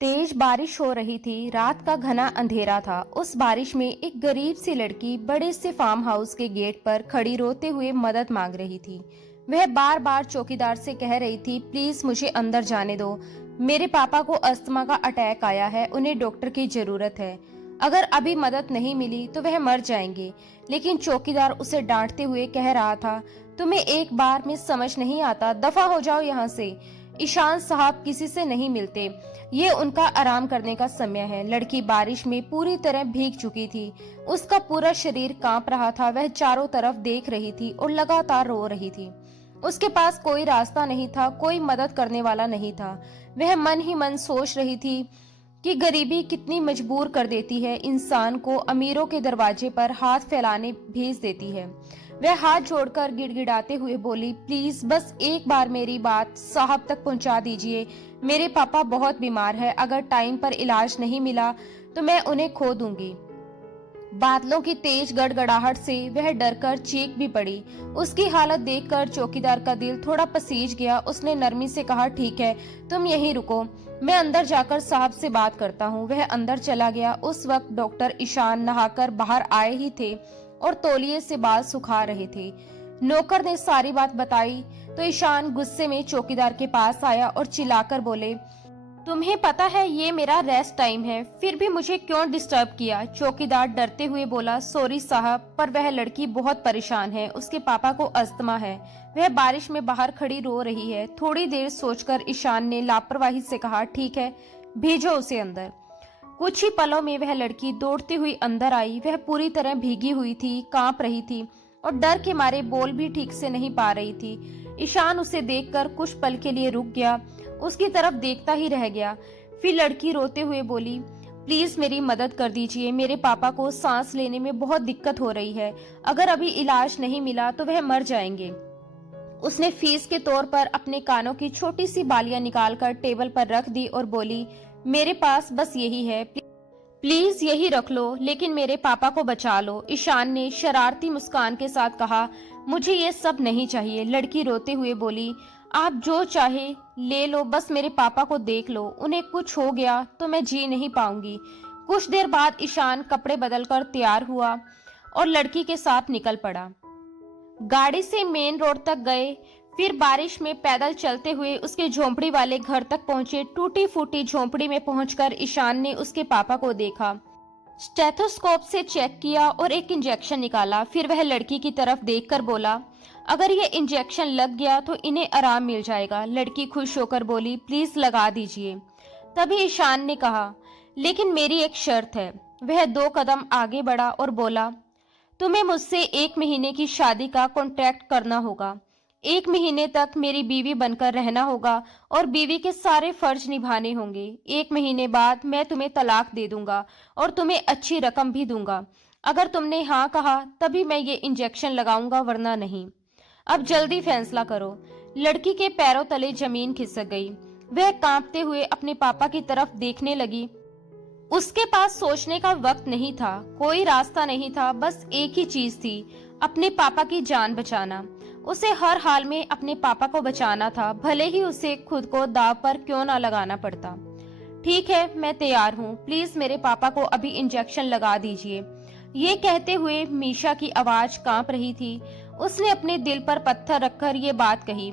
तेज बारिश हो रही थी। रात का घना अंधेरा था। उस बारिश में एक गरीब सी लड़की बड़े से फार्म हाउस के गेट पर खड़ी रोते हुए मदद मांग रही थी। वह बार बार चौकीदार से कह रही थी, प्लीज मुझे अंदर जाने दो। मेरे पापा को अस्थमा का अटैक आया है, उन्हें डॉक्टर की जरूरत है। अगर अभी मदद नहीं मिली तो वह मर जाएंगे। लेकिन चौकीदार उसे डांटते हुए कह रहा था, तुम्हें एक बार में समझ नहीं आता, दफा हो जाओ यहाँ से। ईशान साहब किसी से नहीं मिलते, ये उनका आराम करने का समय है। लड़की बारिश में पूरी तरह भीग चुकी थी। उसका पूरा शरीर कांप रहा था। वह चारों तरफ देख रही थी और लगातार रो रही थी। उसके पास कोई रास्ता नहीं था, कोई मदद करने वाला नहीं था। वह मन ही मन सोच रही थी कि गरीबी कितनी मजबूर कर देती है, इंसान को अमीरों के दरवाजे पर हाथ फैलाने भेज देती है। वह हाथ जोड़कर गिड़गिड़ाते हुए बोली, प्लीज बस एक बार मेरी बात साहब तक पहुंचा दीजिए। मेरे पापा बहुत बीमार है, अगर टाइम पर इलाज नहीं मिला तो मैं उन्हें खो दूंगी। बादलों की तेज गड़गड़ाहट से वह डरकर चीख भी पड़ी। उसकी हालत देखकर चौकीदार का दिल थोड़ा पसीज गया। उसने नरमी से कहा, ठीक है, तुम यहीं रुको, मैं अंदर जाकर साहब से बात करता हूँ। वह अंदर चला गया। उस वक्त डॉक्टर ईशान नहाकर बाहर आए ही थे और तौलिए से बाल सुखा रहे थे। नौकर ने सारी बात बताई तो ईशान गुस्से में चौकीदार के पास आया और चिल्लाकर बोले, तुम्हें पता है ये मेरा रेस्ट टाइम है, फिर भी मुझे क्यों डिस्टर्ब किया। चौकीदार डरते हुए बोला, सॉरी साहब, पर वह लड़की बहुत परेशान है, उसके पापा को अस्थमा है, वह बारिश में बाहर खड़ी रो रही है। थोड़ी देर सोचकर ईशान ने लापरवाही से कहा, ठीक है, भेजो उसे अंदर। कुछ ही पलों में वह लड़की दौड़ती हुई अंदर आई। वह पूरी तरह भीगी हुई थी, कांप रही थी और डर के मारे बोल भी ठीक से नहीं पा रही थी। ईशान उसे देखकर कुछ पल के लिए रुक गया, उसकी तरफ देखता ही रह गया। फिर लड़की रोते हुए बोली, प्लीज मेरी मदद कर दीजिए, मेरे पापा को सांस लेने में बहुत दिक्कत हो रही है, अगर अभी इलाज नहीं मिला तो वह मर जाएंगे। उसने फीस के तौर पर अपने कानों की छोटी सी बालियां निकालकर टेबल पर रख दी और बोली, मेरे पास बस यही है, प्लीज यही रख लो, लेकिन मेरे पापा को बचा लो। ईशान ने शरारती मुस्कान के साथ कहा, मुझे ये सब नहीं चाहिए। लड़की रोते हुए बोली, आप जो चाहे ले लो, बस मेरे पापा को देख लो, उन्हें कुछ हो गया तो मैं जी नहीं पाऊंगी। कुछ देर बाद ईशान कपड़े बदलकर तैयार हुआ और लड़की के साथ निकल पड़ा। गाड़ी से मेन रोड तक गए, फिर बारिश में पैदल चलते हुए उसके झोंपड़ी वाले घर तक पहुंचे। टूटी फूटी झोंपड़ी में पहुंचकर ईशान ने उसके पापा को देखा, स्टेथोस्कोप से चेक किया और एक इंजेक्शन निकाला। फिर वह लड़की की तरफ देखकर बोला, अगर ये इंजेक्शन लग गया तो इन्हें आराम मिल जाएगा। लड़की खुश होकर बोली, प्लीज लगा दीजिए। तभी ईशान ने कहा, लेकिन मेरी एक शर्त है। वह 2 कदम आगे बढ़ा और बोला, तुम्हें मुझसे 1 महीने की शादी का कॉन्ट्रैक्ट करना होगा। 1 महीने तक मेरी बीवी बनकर रहना होगा और बीवी के सारे फर्ज निभाने होंगे। 1 महीने बाद मैं तुम्हें तलाक दे दूंगा और तुम्हें अच्छी रकम भी दूंगा। अगर तुमने हाँ कहा तभी मैं ये इंजेक्शन लगाऊंगा, वरना नहीं। अब जल्दी फैसला करो। लड़की के पैरों तले जमीन खिसक गई। वह कांपते हुए अपने पापा की तरफ देखने लगी। उसके पास सोचने का वक्त नहीं था, कोई रास्ता नहीं था, बस एक ही चीज थी, अपने पापा की जान बचाना। उसे हर हाल में अपने पापा को बचाना था, भले ही उसे खुद को दांव पर क्यों ना लगाना पड़ता। ठीक है, मैं तैयार हूँ, प्लीज मेरे पापा को अभी इंजेक्शन लगा दीजिए। ये कहते हुए मीशा की आवाज कांप रही थी। उसने अपने दिल पर पत्थर रखकर ये बात कही,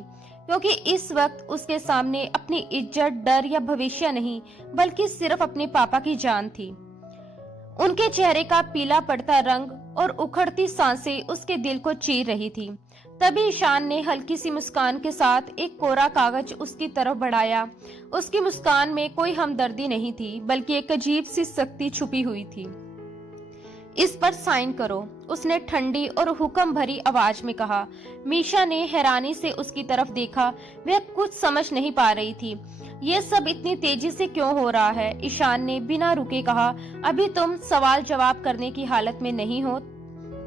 क्योंकि इस वक्त उसके सामने अपनी इज्जत, डर या भविष्य नहीं, बल्कि सिर्फ अपने पापा की जान थी। उनके चेहरे का पीला पड़ता रंग और उखड़ती सांसें उसके दिल को चीर रही थी। तभी ईशान ने हल्की सी मुस्कान के साथ एक कोरा कागज उसकी तरफ बढ़ाया। उसकी मुस्कान में कोई हमदर्दी नहीं थी, बल्कि एक अजीब सी सख्ती छुपी हुई थी। इस पर साइन करो, उसने ठंडी और हुक्म भरी आवाज में कहा। मीशा ने हैरानी से उसकी तरफ देखा। वह कुछ समझ नहीं पा रही थी, ये सब इतनी तेजी से क्यों हो रहा है। ईशान ने बिना रुके कहा, अभी तुम सवाल जवाब करने की हालत में नहीं हो।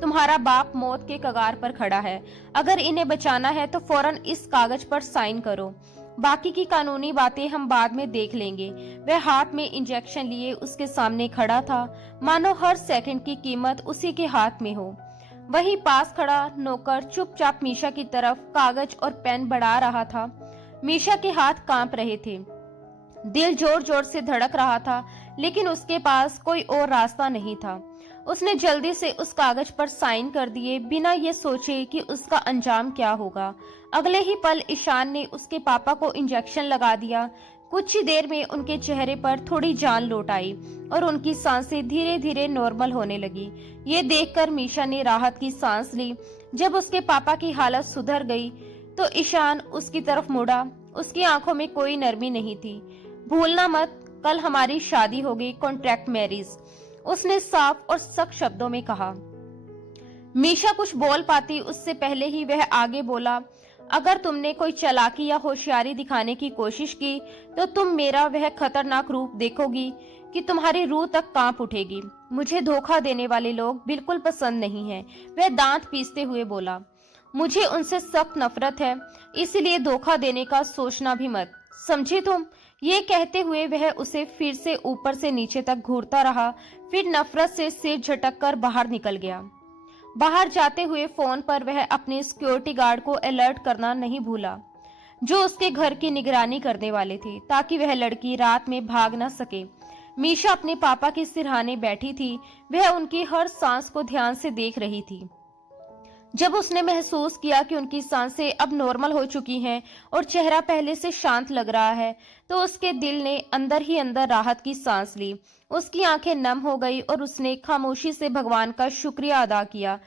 तुम्हारा बाप मौत के कगार पर खड़ा है, अगर इन्हें बचाना है तो फौरन इस कागज पर साइन करो, बाकी की कानूनी बातें हम बाद में देख लेंगे। वह हाथ में इंजेक्शन लिए उसके सामने खड़ा था, मानो हर सेकंड की कीमत उसी के हाथ में हो। वहीं पास खड़ा नौकर चुपचाप मीशा की तरफ कागज और पेन बढ़ा रहा था। मीशा के हाथ कांप रहे थे। दिल जोर जोर से धड़क रहा था, लेकिन उसके पास कोई और रास्ता नहीं था। उसने जल्दी से उस कागज पर साइन कर दिए, बिना ये सोचे कि उसका अंजाम क्या होगा। अगले ही पल ईशान ने उसके पापा को इंजेक्शन लगा दिया। कुछ ही देर में उनके चेहरे पर थोड़ी जान लौट आई और उनकी सांसें धीरे धीरे नॉर्मल होने लगी। ये देखकर मीशा ने राहत की सांस ली। जब उसके पापा की हालत सुधर गई तो ईशान उसकी तरफ मुड़ा। उसकी आंखों में कोई नरमी नहीं थी। भूलना मत, कल हमारी शादी होगी, कॉन्ट्रैक्ट मैरिज, उसने साफ और सख्त शब्दों में कहा। मीशा कुछ बोल पाती उससे पहले ही वह आगे बोला, अगर तुमने कोई चालाकी या होशियारी दिखाने की कोशिश की तो तुम मेरा वह खतरनाक रूप देखोगी कि तुम्हारी रूह तक कांप उठेगी। मुझे धोखा देने वाले लोग बिल्कुल पसंद नहीं हैं। वह दांत पीसते हुए बोला, मुझे उनसे सख्त नफरत है, इसलिए धोखा देने का सोचना भी मत, समझी तुम। ये कहते हुए वह उसे फिर से ऊपर से नीचे तक घूरता रहा, फिर नफरत से सिर झटक कर बाहर निकल गया। बाहर जाते हुए फोन पर वह अपने सिक्योरिटी गार्ड को अलर्ट करना नहीं भूला, जो उसके घर की निगरानी करने वाले थे, ताकि वह लड़की रात में भाग न सके। मीशा अपने पापा के सिरहाने बैठी थी। वह उनकी हर सांस को ध्यान से देख रही थी। जब उसने महसूस किया कि उनकी सांसें अब नॉर्मल हो चुकी हैं और चेहरा पहले से शांत लग रहा है, तो उसके दिल ने अंदर ही अंदर राहत की सांस ली। उसकी आंखें नम हो गई और उसने खामोशी से भगवान का शुक्रिया अदा किया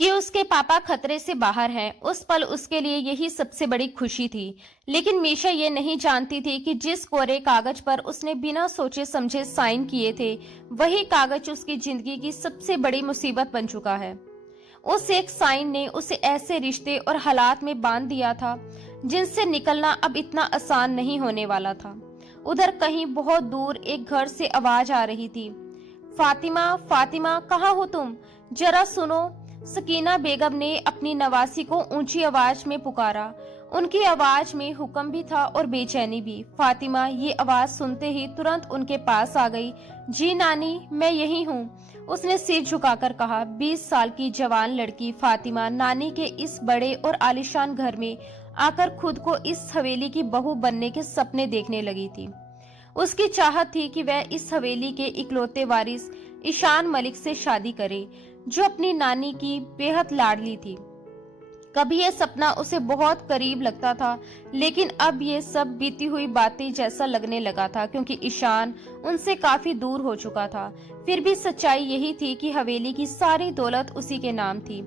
कि उसके पापा खतरे से बाहर हैं। उस पल उसके लिए यही सबसे बड़ी खुशी थी। लेकिन मीशा ये नहीं जानती थी कि जिस कोरे कागज पर उसने बिना सोचे समझे साइन किए थे, वही कागज उसकी जिंदगी की सबसे बड़ी मुसीबत बन चुका है। उस एक साइन ने उसे ऐसे रिश्ते और हालात में बांध दिया था जिनसे निकलना अब इतना आसान नहीं होने वाला था। उधर कहीं बहुत दूर एक घर से आवाज आ रही थी, फातिमा, फातिमा, कहाँ हो तुम, जरा सुनो। सकीना बेगम ने अपनी नवासी को ऊंची आवाज में पुकारा। उनकी आवाज में हुक्म भी था और बेचैनी भी। फातिमा ये आवाज सुनते ही तुरंत उनके पास आ गई। जी नानी, मैं यही हूँ, उसने सिर झुकाकर कहा। 20 साल की जवान लड़की फातिमा नानी के इस बड़े और आलीशान घर में आकर खुद को इस हवेली की बहू बनने के सपने देखने लगी थी। उसकी चाहत थी कि वह इस हवेली के इकलौते वारिस ईशान मलिक से शादी करे, जो अपनी नानी की बेहद लाडली थी। कभी यह सपना उसे बहुत करीब लगता था, लेकिन अब ये सब बीती हुई बातें जैसा लगने लगा था, क्योंकि ईशान उनसे काफी दूर हो चुका था। फिर भी सच्चाई यही थी कि हवेली की सारी दौलत उसी के नाम थी।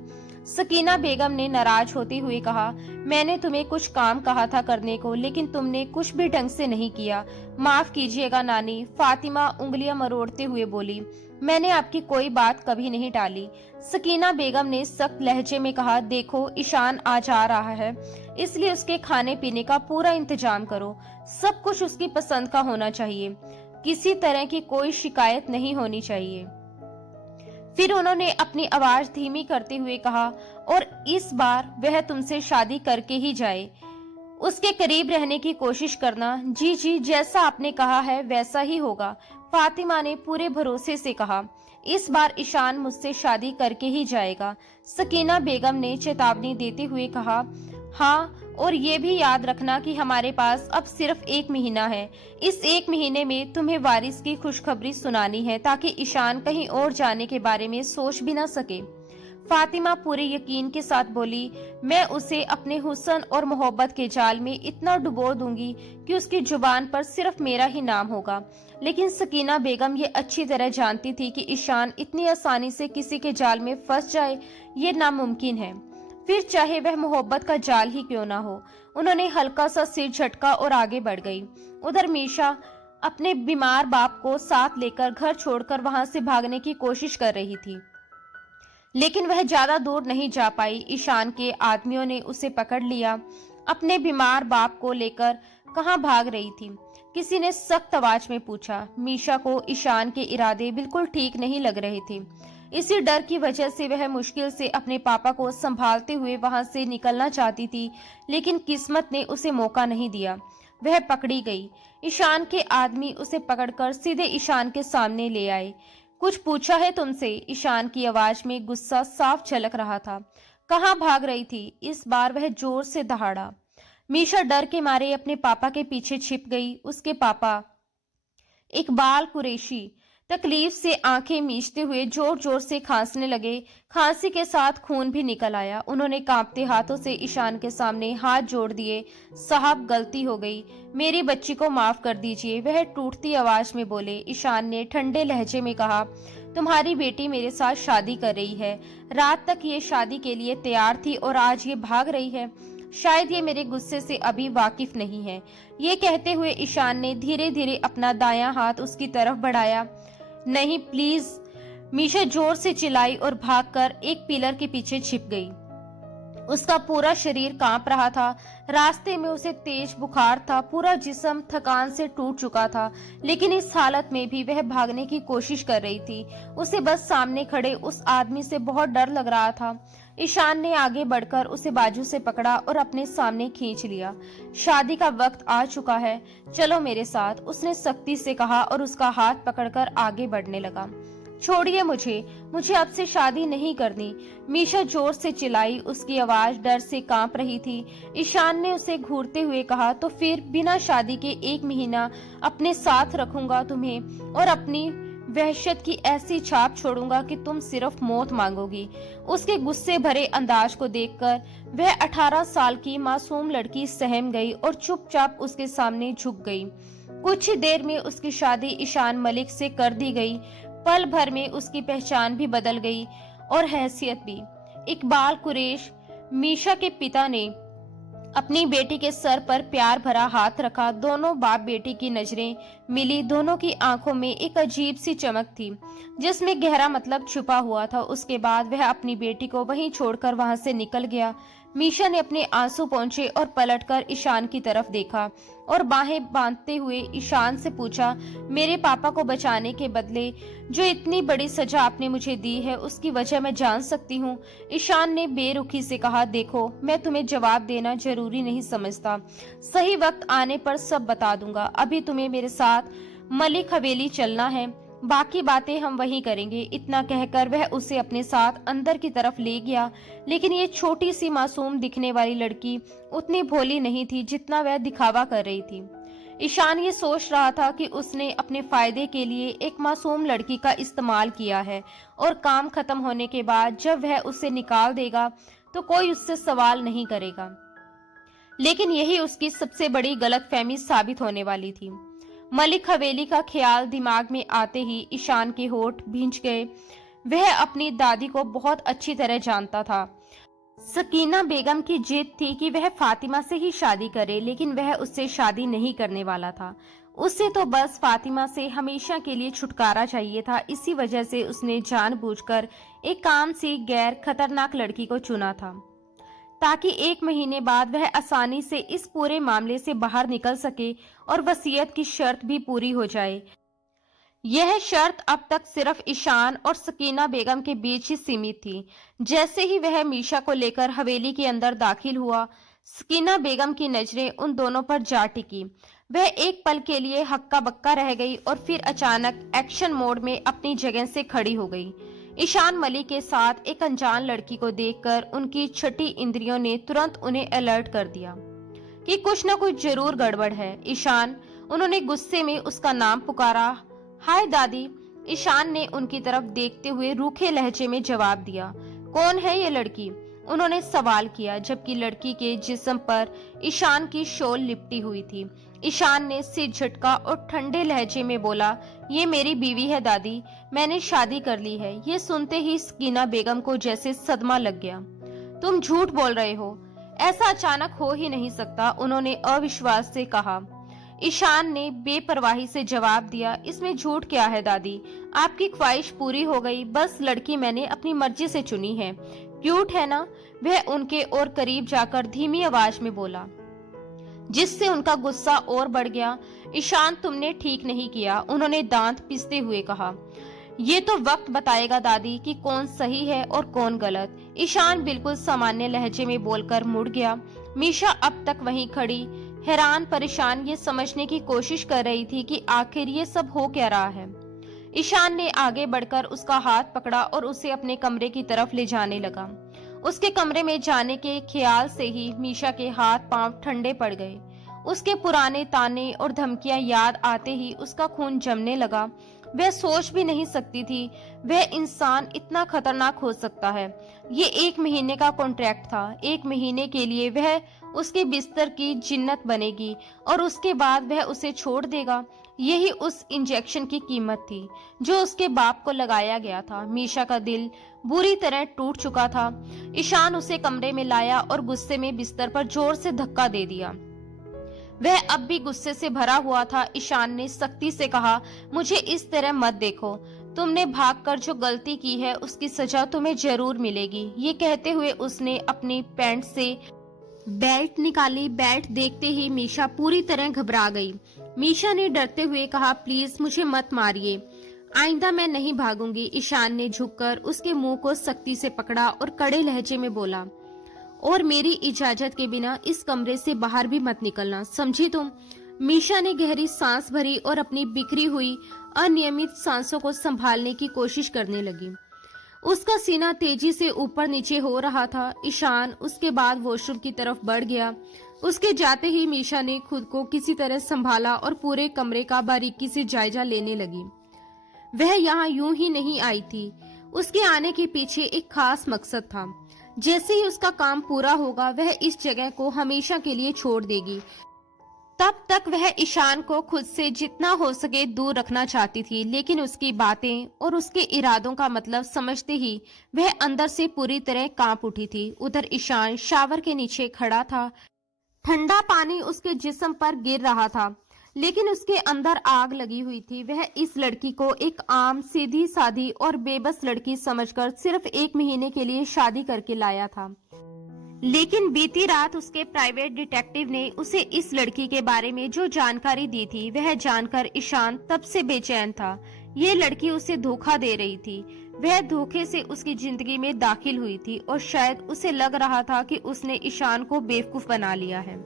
सकीना बेगम ने नाराज होते हुए कहा, मैंने तुम्हें कुछ काम कहा था करने को, लेकिन तुमने कुछ भी ढंग से नहीं किया। माफ कीजिएगा नानी, फातिमा उंगलियां मरोड़ते हुए बोली। मैंने आपकी कोई बात कभी नहीं टाली। सकीना बेगम ने सख्त लहजे में कहा, देखो ईशान आ जा रहा है, इसलिए उसके खाने पीने का पूरा इंतजाम करो। सब कुछ उसकी पसंद का होना चाहिए, किसी तरह की कोई शिकायत नहीं होनी चाहिए। फिर उन्होंने अपनी आवाज धीमी करते हुए कहा, और इस बार वह तुमसे शादी करके ही जाए। उसके करीब रहने की कोशिश करना। जी जी, जैसा आपने कहा है वैसा ही होगा, फातिमा ने पूरे भरोसे से कहा। इस बार ईशान मुझसे शादी करके ही जाएगा, सकीना बेगम ने चेतावनी देते हुए कहा। हाँ, और ये भी याद रखना कि हमारे पास अब सिर्फ 1 महीना है। इस 1 महीने में तुम्हें वारिस की खुशखबरी सुनानी है, ताकि ईशान कहीं और जाने के बारे में सोच भी ना सके। फातिमा पूरे यकीन के साथ बोली, मैं उसे अपने हुस्न और मोहब्बत के जाल में इतना डुबो दूंगी कि उसकी जुबान पर सिर्फ मेरा ही नाम होगा। लेकिन सकीना बेगम ये अच्छी तरह जानती थी कि ईशान इतनी आसानी से किसी के जाल में फंस जाए, ये नामुमकिन है, फिर चाहे वह मोहब्बत का जाल ही क्यों ना हो। उन्होंने हल्का सा सिर झटका और आगे बढ़ गई। उधर मीशा अपने बीमार बाप को साथ लेकर घर छोड़कर वहां से भागने की कोशिश कर रही थी, लेकिन वह ज्यादा दूर नहीं जा पाई। ईशान के आदमियों ने उसे पकड़ लिया। अपने बीमार बाप को लेकर कहां भाग रही थी, किसी ने सख्त आवाज में पूछा। मीशा को ईशान के इरादे बिल्कुल ठीक नहीं लग रहे थे। इसी डर की वजह से वह मुश्किल से अपने पापा को संभालते हुए वहां से निकलना चाहती थी, लेकिन किस्मत ने उसे मौका नहीं दिया। वह पकड़ी गई। ईशान के आदमी उसे पकड़कर सीधे ईशान के सामने ले आए। कुछ पूछा है तुमसे? ईशान की आवाज में गुस्सा साफ झलक रहा था। कहाँ भाग रही थी? इस बार वह जोर से दहाड़ा। मीशा डर के मारे अपने पापा के पीछे छिप गई। उसके पापा इकबाल कुरैशी तकलीफ से आंखें मीचते हुए जोर जोर से खांसने लगे। खांसी के साथ खून भी निकल आया। उन्होंने कांपते हाथों से ईशान के सामने हाथ जोड़ दिए। साहब, गलती हो गई, मेरी बच्ची को माफ कर दीजिए, वह टूटती आवाज में बोले। ईशान ने ठंडे लहजे में कहा, तुम्हारी बेटी मेरे साथ शादी कर रही है। रात तक ये शादी के लिए तैयार थी और आज ये भाग रही है। शायद ये मेरे गुस्से से अभी वाकिफ नहीं है। ये कहते हुए ईशान ने धीरे धीरे अपना दायां हाथ उसकी तरफ बढ़ाया। नहीं प्लीज, मीशा जोर से चिल्लाई और भागकर एक पिलर के पीछे छिप गई। उसका पूरा शरीर कांप रहा था। रास्ते में उसे तेज बुखार था। पूरा जिस्म थकान से टूट चुका था, लेकिन इस हालत में भी वह भागने की कोशिश कर रही थी। उसे बस सामने खड़े उस आदमी से बहुत डर लग रहा था। ईशान ने आगे बढ़कर उसे बाजू से पकड़ा और अपने सामने खींच लिया। शादी का वक्त आ चुका है, चलो मेरे साथ, उसने सख्ती से कहा और उसका हाथ पकड़कर आगे बढ़ने लगा। छोड़िए मुझे अब से शादी नहीं करनी, मीशा जोर से चिल्लाई। उसकी आवाज डर से कांप रही थी। ईशान ने उसे घूरते हुए कहा, तो फिर बिना शादी के 1 महीना अपने साथ रखूंगा तुम्हें और अपनी वहशत की ऐसी छाप छोड़ूंगा कि तुम सिर्फ मौत मांगोगी। उसके गुस्से भरे अंदाज को देखकर वह 18 साल की मासूम लड़की सहम गई और चुपचाप उसके सामने झुक गई। कुछ ही देर में उसकी शादी ईशान मलिक से कर दी गई। पल भर में उसकी पहचान भी बदल गई और हैसियत भी। इकबाल कुरैश, मीशा के पिता ने अपनी बेटी के सर पर प्यार भरा हाथ रखा। दोनों बाप बेटी की नजरें मिली। दोनों की आंखों में एक अजीब सी चमक थी, जिसमें गहरा मतलब छुपा हुआ था। उसके बाद वह अपनी बेटी को वहीं छोड़कर वहां से निकल गया। मीशा ने अपने आंसू पोंछे और पलटकर ईशान की तरफ देखा और बाहें बांधते हुए ईशान से पूछा, मेरे पापा को बचाने के बदले जो इतनी बड़ी सजा आपने मुझे दी है, उसकी वजह मैं जान सकती हूँ? ईशान ने बेरुखी से कहा, देखो, मैं तुम्हें जवाब देना जरूरी नहीं समझता। सही वक्त आने पर सब बता दूंगा। अभी तुम्हें मेरे साथ मलिक हवेली चलना है, बाकी बातें हम वहीं करेंगे। इतना कहकर वह उसे अपने साथ अंदर की तरफ ले गया। लेकिन ये छोटी सी मासूम दिखने वाली लड़की उतनी भोली नहीं थी जितना वह दिखावा कर रही थी। ईशान ये सोच रहा था कि उसने अपने फायदे के लिए एक मासूम लड़की का इस्तेमाल किया है और काम खत्म होने के बाद जब वह उसे निकाल देगा तो कोई उससे सवाल नहीं करेगा। लेकिन यही उसकी सबसे बड़ी गलतफहमी साबित होने वाली थी। मलिक हवेली का ख्याल दिमाग में आते ही ईशान के होठ भींच गए। वह अपनी दादी को बहुत अच्छी तरह जानता था। सकीना बेगम की जिद थी कि वह फातिमा से ही शादी करे, लेकिन वह उससे शादी नहीं करने वाला था। उसे तो बस फातिमा से हमेशा के लिए छुटकारा चाहिए था। इसी वजह से उसने जानबूझकर एक काम सी गैर खतरनाक लड़की को चुना था, ताकि 1 महीने बाद वह आसानी से इस पूरे मामले से बाहर निकल सके और वसीयत की शर्त भी पूरी हो जाए। यह शर्त अब तक सिर्फ ईशान और सकीना बेगम के बीच ही सीमित थी। जैसे ही वह मीशा को लेकर हवेली के अंदर दाखिल हुआ, सकीना बेगम की नजरें उन दोनों पर जा टिकी। वह एक पल के लिए हक्का बक्का रह गई और फिर अचानक एक्शन मोड में अपनी जगह से खड़ी हो गई। ईशान मलिक के साथ एक अनजान लड़की को देखकर उनकी छठी इंद्रियों ने तुरंत उन्हें अलर्ट कर दिया कि कुछ न कुछ जरूर गड़बड़ है। ईशान, उन्होंने गुस्से में उसका नाम पुकारा। हाय दादी, ईशान ने उनकी तरफ देखते हुए रूखे लहजे में जवाब दिया। कौन है ये लड़की? उन्होंने सवाल किया, जबकि लड़की के जिस्म पर ईशान की शॉल लिपटी हुई थी। ईशान ने सिर झटका और ठंडे लहजे में बोला, ये मेरी बीवी है दादी, मैंने शादी कर ली है। ये सुनते ही सकीना बेगम को जैसे सदमा लग गया। तुम झूठ बोल रहे हो, ऐसा अचानक हो ही नहीं सकता, उन्होंने अविश्वास से कहा। ईशान ने बेपरवाही से जवाब दिया, इसमें झूठ क्या है दादी, आपकी ख्वाहिश पूरी हो गई। बस लड़की मैंने अपनी मर्जी से चुनी है। क्यूट है ना? वह उनके और करीब जाकर धीमी आवाज में बोला, जिससे उनका गुस्सा और बढ़ गया। ईशान, तुमने ठीक नहीं किया, उन्होंने दांत पिसते हुए कहा। ये तो वक्त बताएगा दादी कि कौन सही है और कौन गलत। ईशान बिल्कुल सामान्य लहजे में बोलकर मुड़ गया। मीशा अब तक वहीं खड़ी, हैरान परेशान, ये समझने की कोशिश कर रही थी कि आखिर ये सब हो क्या रहा है। ईशान ने आगे बढ़कर उसका हाथ पकड़ा और उसे अपने कमरे की तरफ ले जाने लगा। उसके कमरे में जाने के ख्याल से ही मीशा के हाथ पांव ठंडे पड़ गए। उसके पुराने ताने और धमकियां याद आते ही उसका खून जमने लगा। वह सोच भी नहीं सकती थी वह इंसान इतना खतरनाक हो सकता है। ये 1 महीने का कॉन्ट्रैक्ट था। 1 महीने के लिए वह उसके बिस्तर की जिन्नत बनेगी और उसके बाद वह उसे छोड़ देगा। यही उस इंजेक्शन की कीमत थी जो उसके बाप को लगाया गया था। मीशा का दिल बुरी तरह टूट चुका था। ईशान उसे कमरे में लाया और गुस्से में बिस्तर पर जोर से धक्का दे दिया। वह अब भी गुस्से से भरा हुआ था। ईशान ने सख्ती से कहा, मुझे इस तरह मत देखो। तुमने भागकर जो गलती की है उसकी सजा तुम्हें जरूर मिलेगी। ये कहते हुए उसने अपनी पैंट से बेल्ट निकाली। बेल्ट देखते ही मीशा पूरी तरह घबरा गई। मीशा ने डरते हुए कहा, प्लीज मुझे मत मारिए, आइंदा मैं नहीं भागूंगी। ईशान ने झुककर उसके मुंह को सख्ती से पकड़ा और कड़े लहजे में बोला, और मेरी इजाजत के बिना इस कमरे से बाहर भी मत निकलना, समझी तुम? मीशा ने गहरी सांस भरी और अपनी बिखरी हुई अनियमित सांसों को संभालने की कोशिश करने लगी। उसका सीना तेजी से ऊपर नीचे हो रहा था। ईशान उसके बाद वॉशरूम की तरफ बढ़ गया। उसके जाते ही मीशा ने खुद को किसी तरह संभाला और पूरे कमरे का बारीकी से जायजा लेने लगी। वह यहाँ यूं ही नहीं आई थी। उसके आने के पीछे एक खास मकसद था। जैसे ही उसका काम पूरा होगा वह इस जगह को हमेशा के लिए छोड़ देगी। तब तक वह ईशान को खुद से जितना हो सके दूर रखना चाहती थी, लेकिन उसकी बातें और उसके इरादों का मतलब समझते ही वह अंदर से पूरी तरह कांप उठी थी। उधर ईशान शावर के नीचे खड़ा था। ठंडा पानी उसके जिस्म पर गिर रहा था, लेकिन उसके अंदर आग लगी हुई थी। वह इस लड़की को एक आम सीधी सादी और बेबस लड़की समझकर सिर्फ 1 महीने के लिए शादी करके लाया था। लेकिन बीती रात उसके प्राइवेट डिटेक्टिव ने उसे इस लड़की के बारे में जो जानकारी दी थी वह जानकर ईशान तब से बेचैन था। ये लड़की उसे धोखा दे रही थी। वह धोखे से उसकी जिंदगी में दाखिल हुई थी और शायद उसे लग रहा था कि उसने ईशान को बेवकूफ बना लिया है,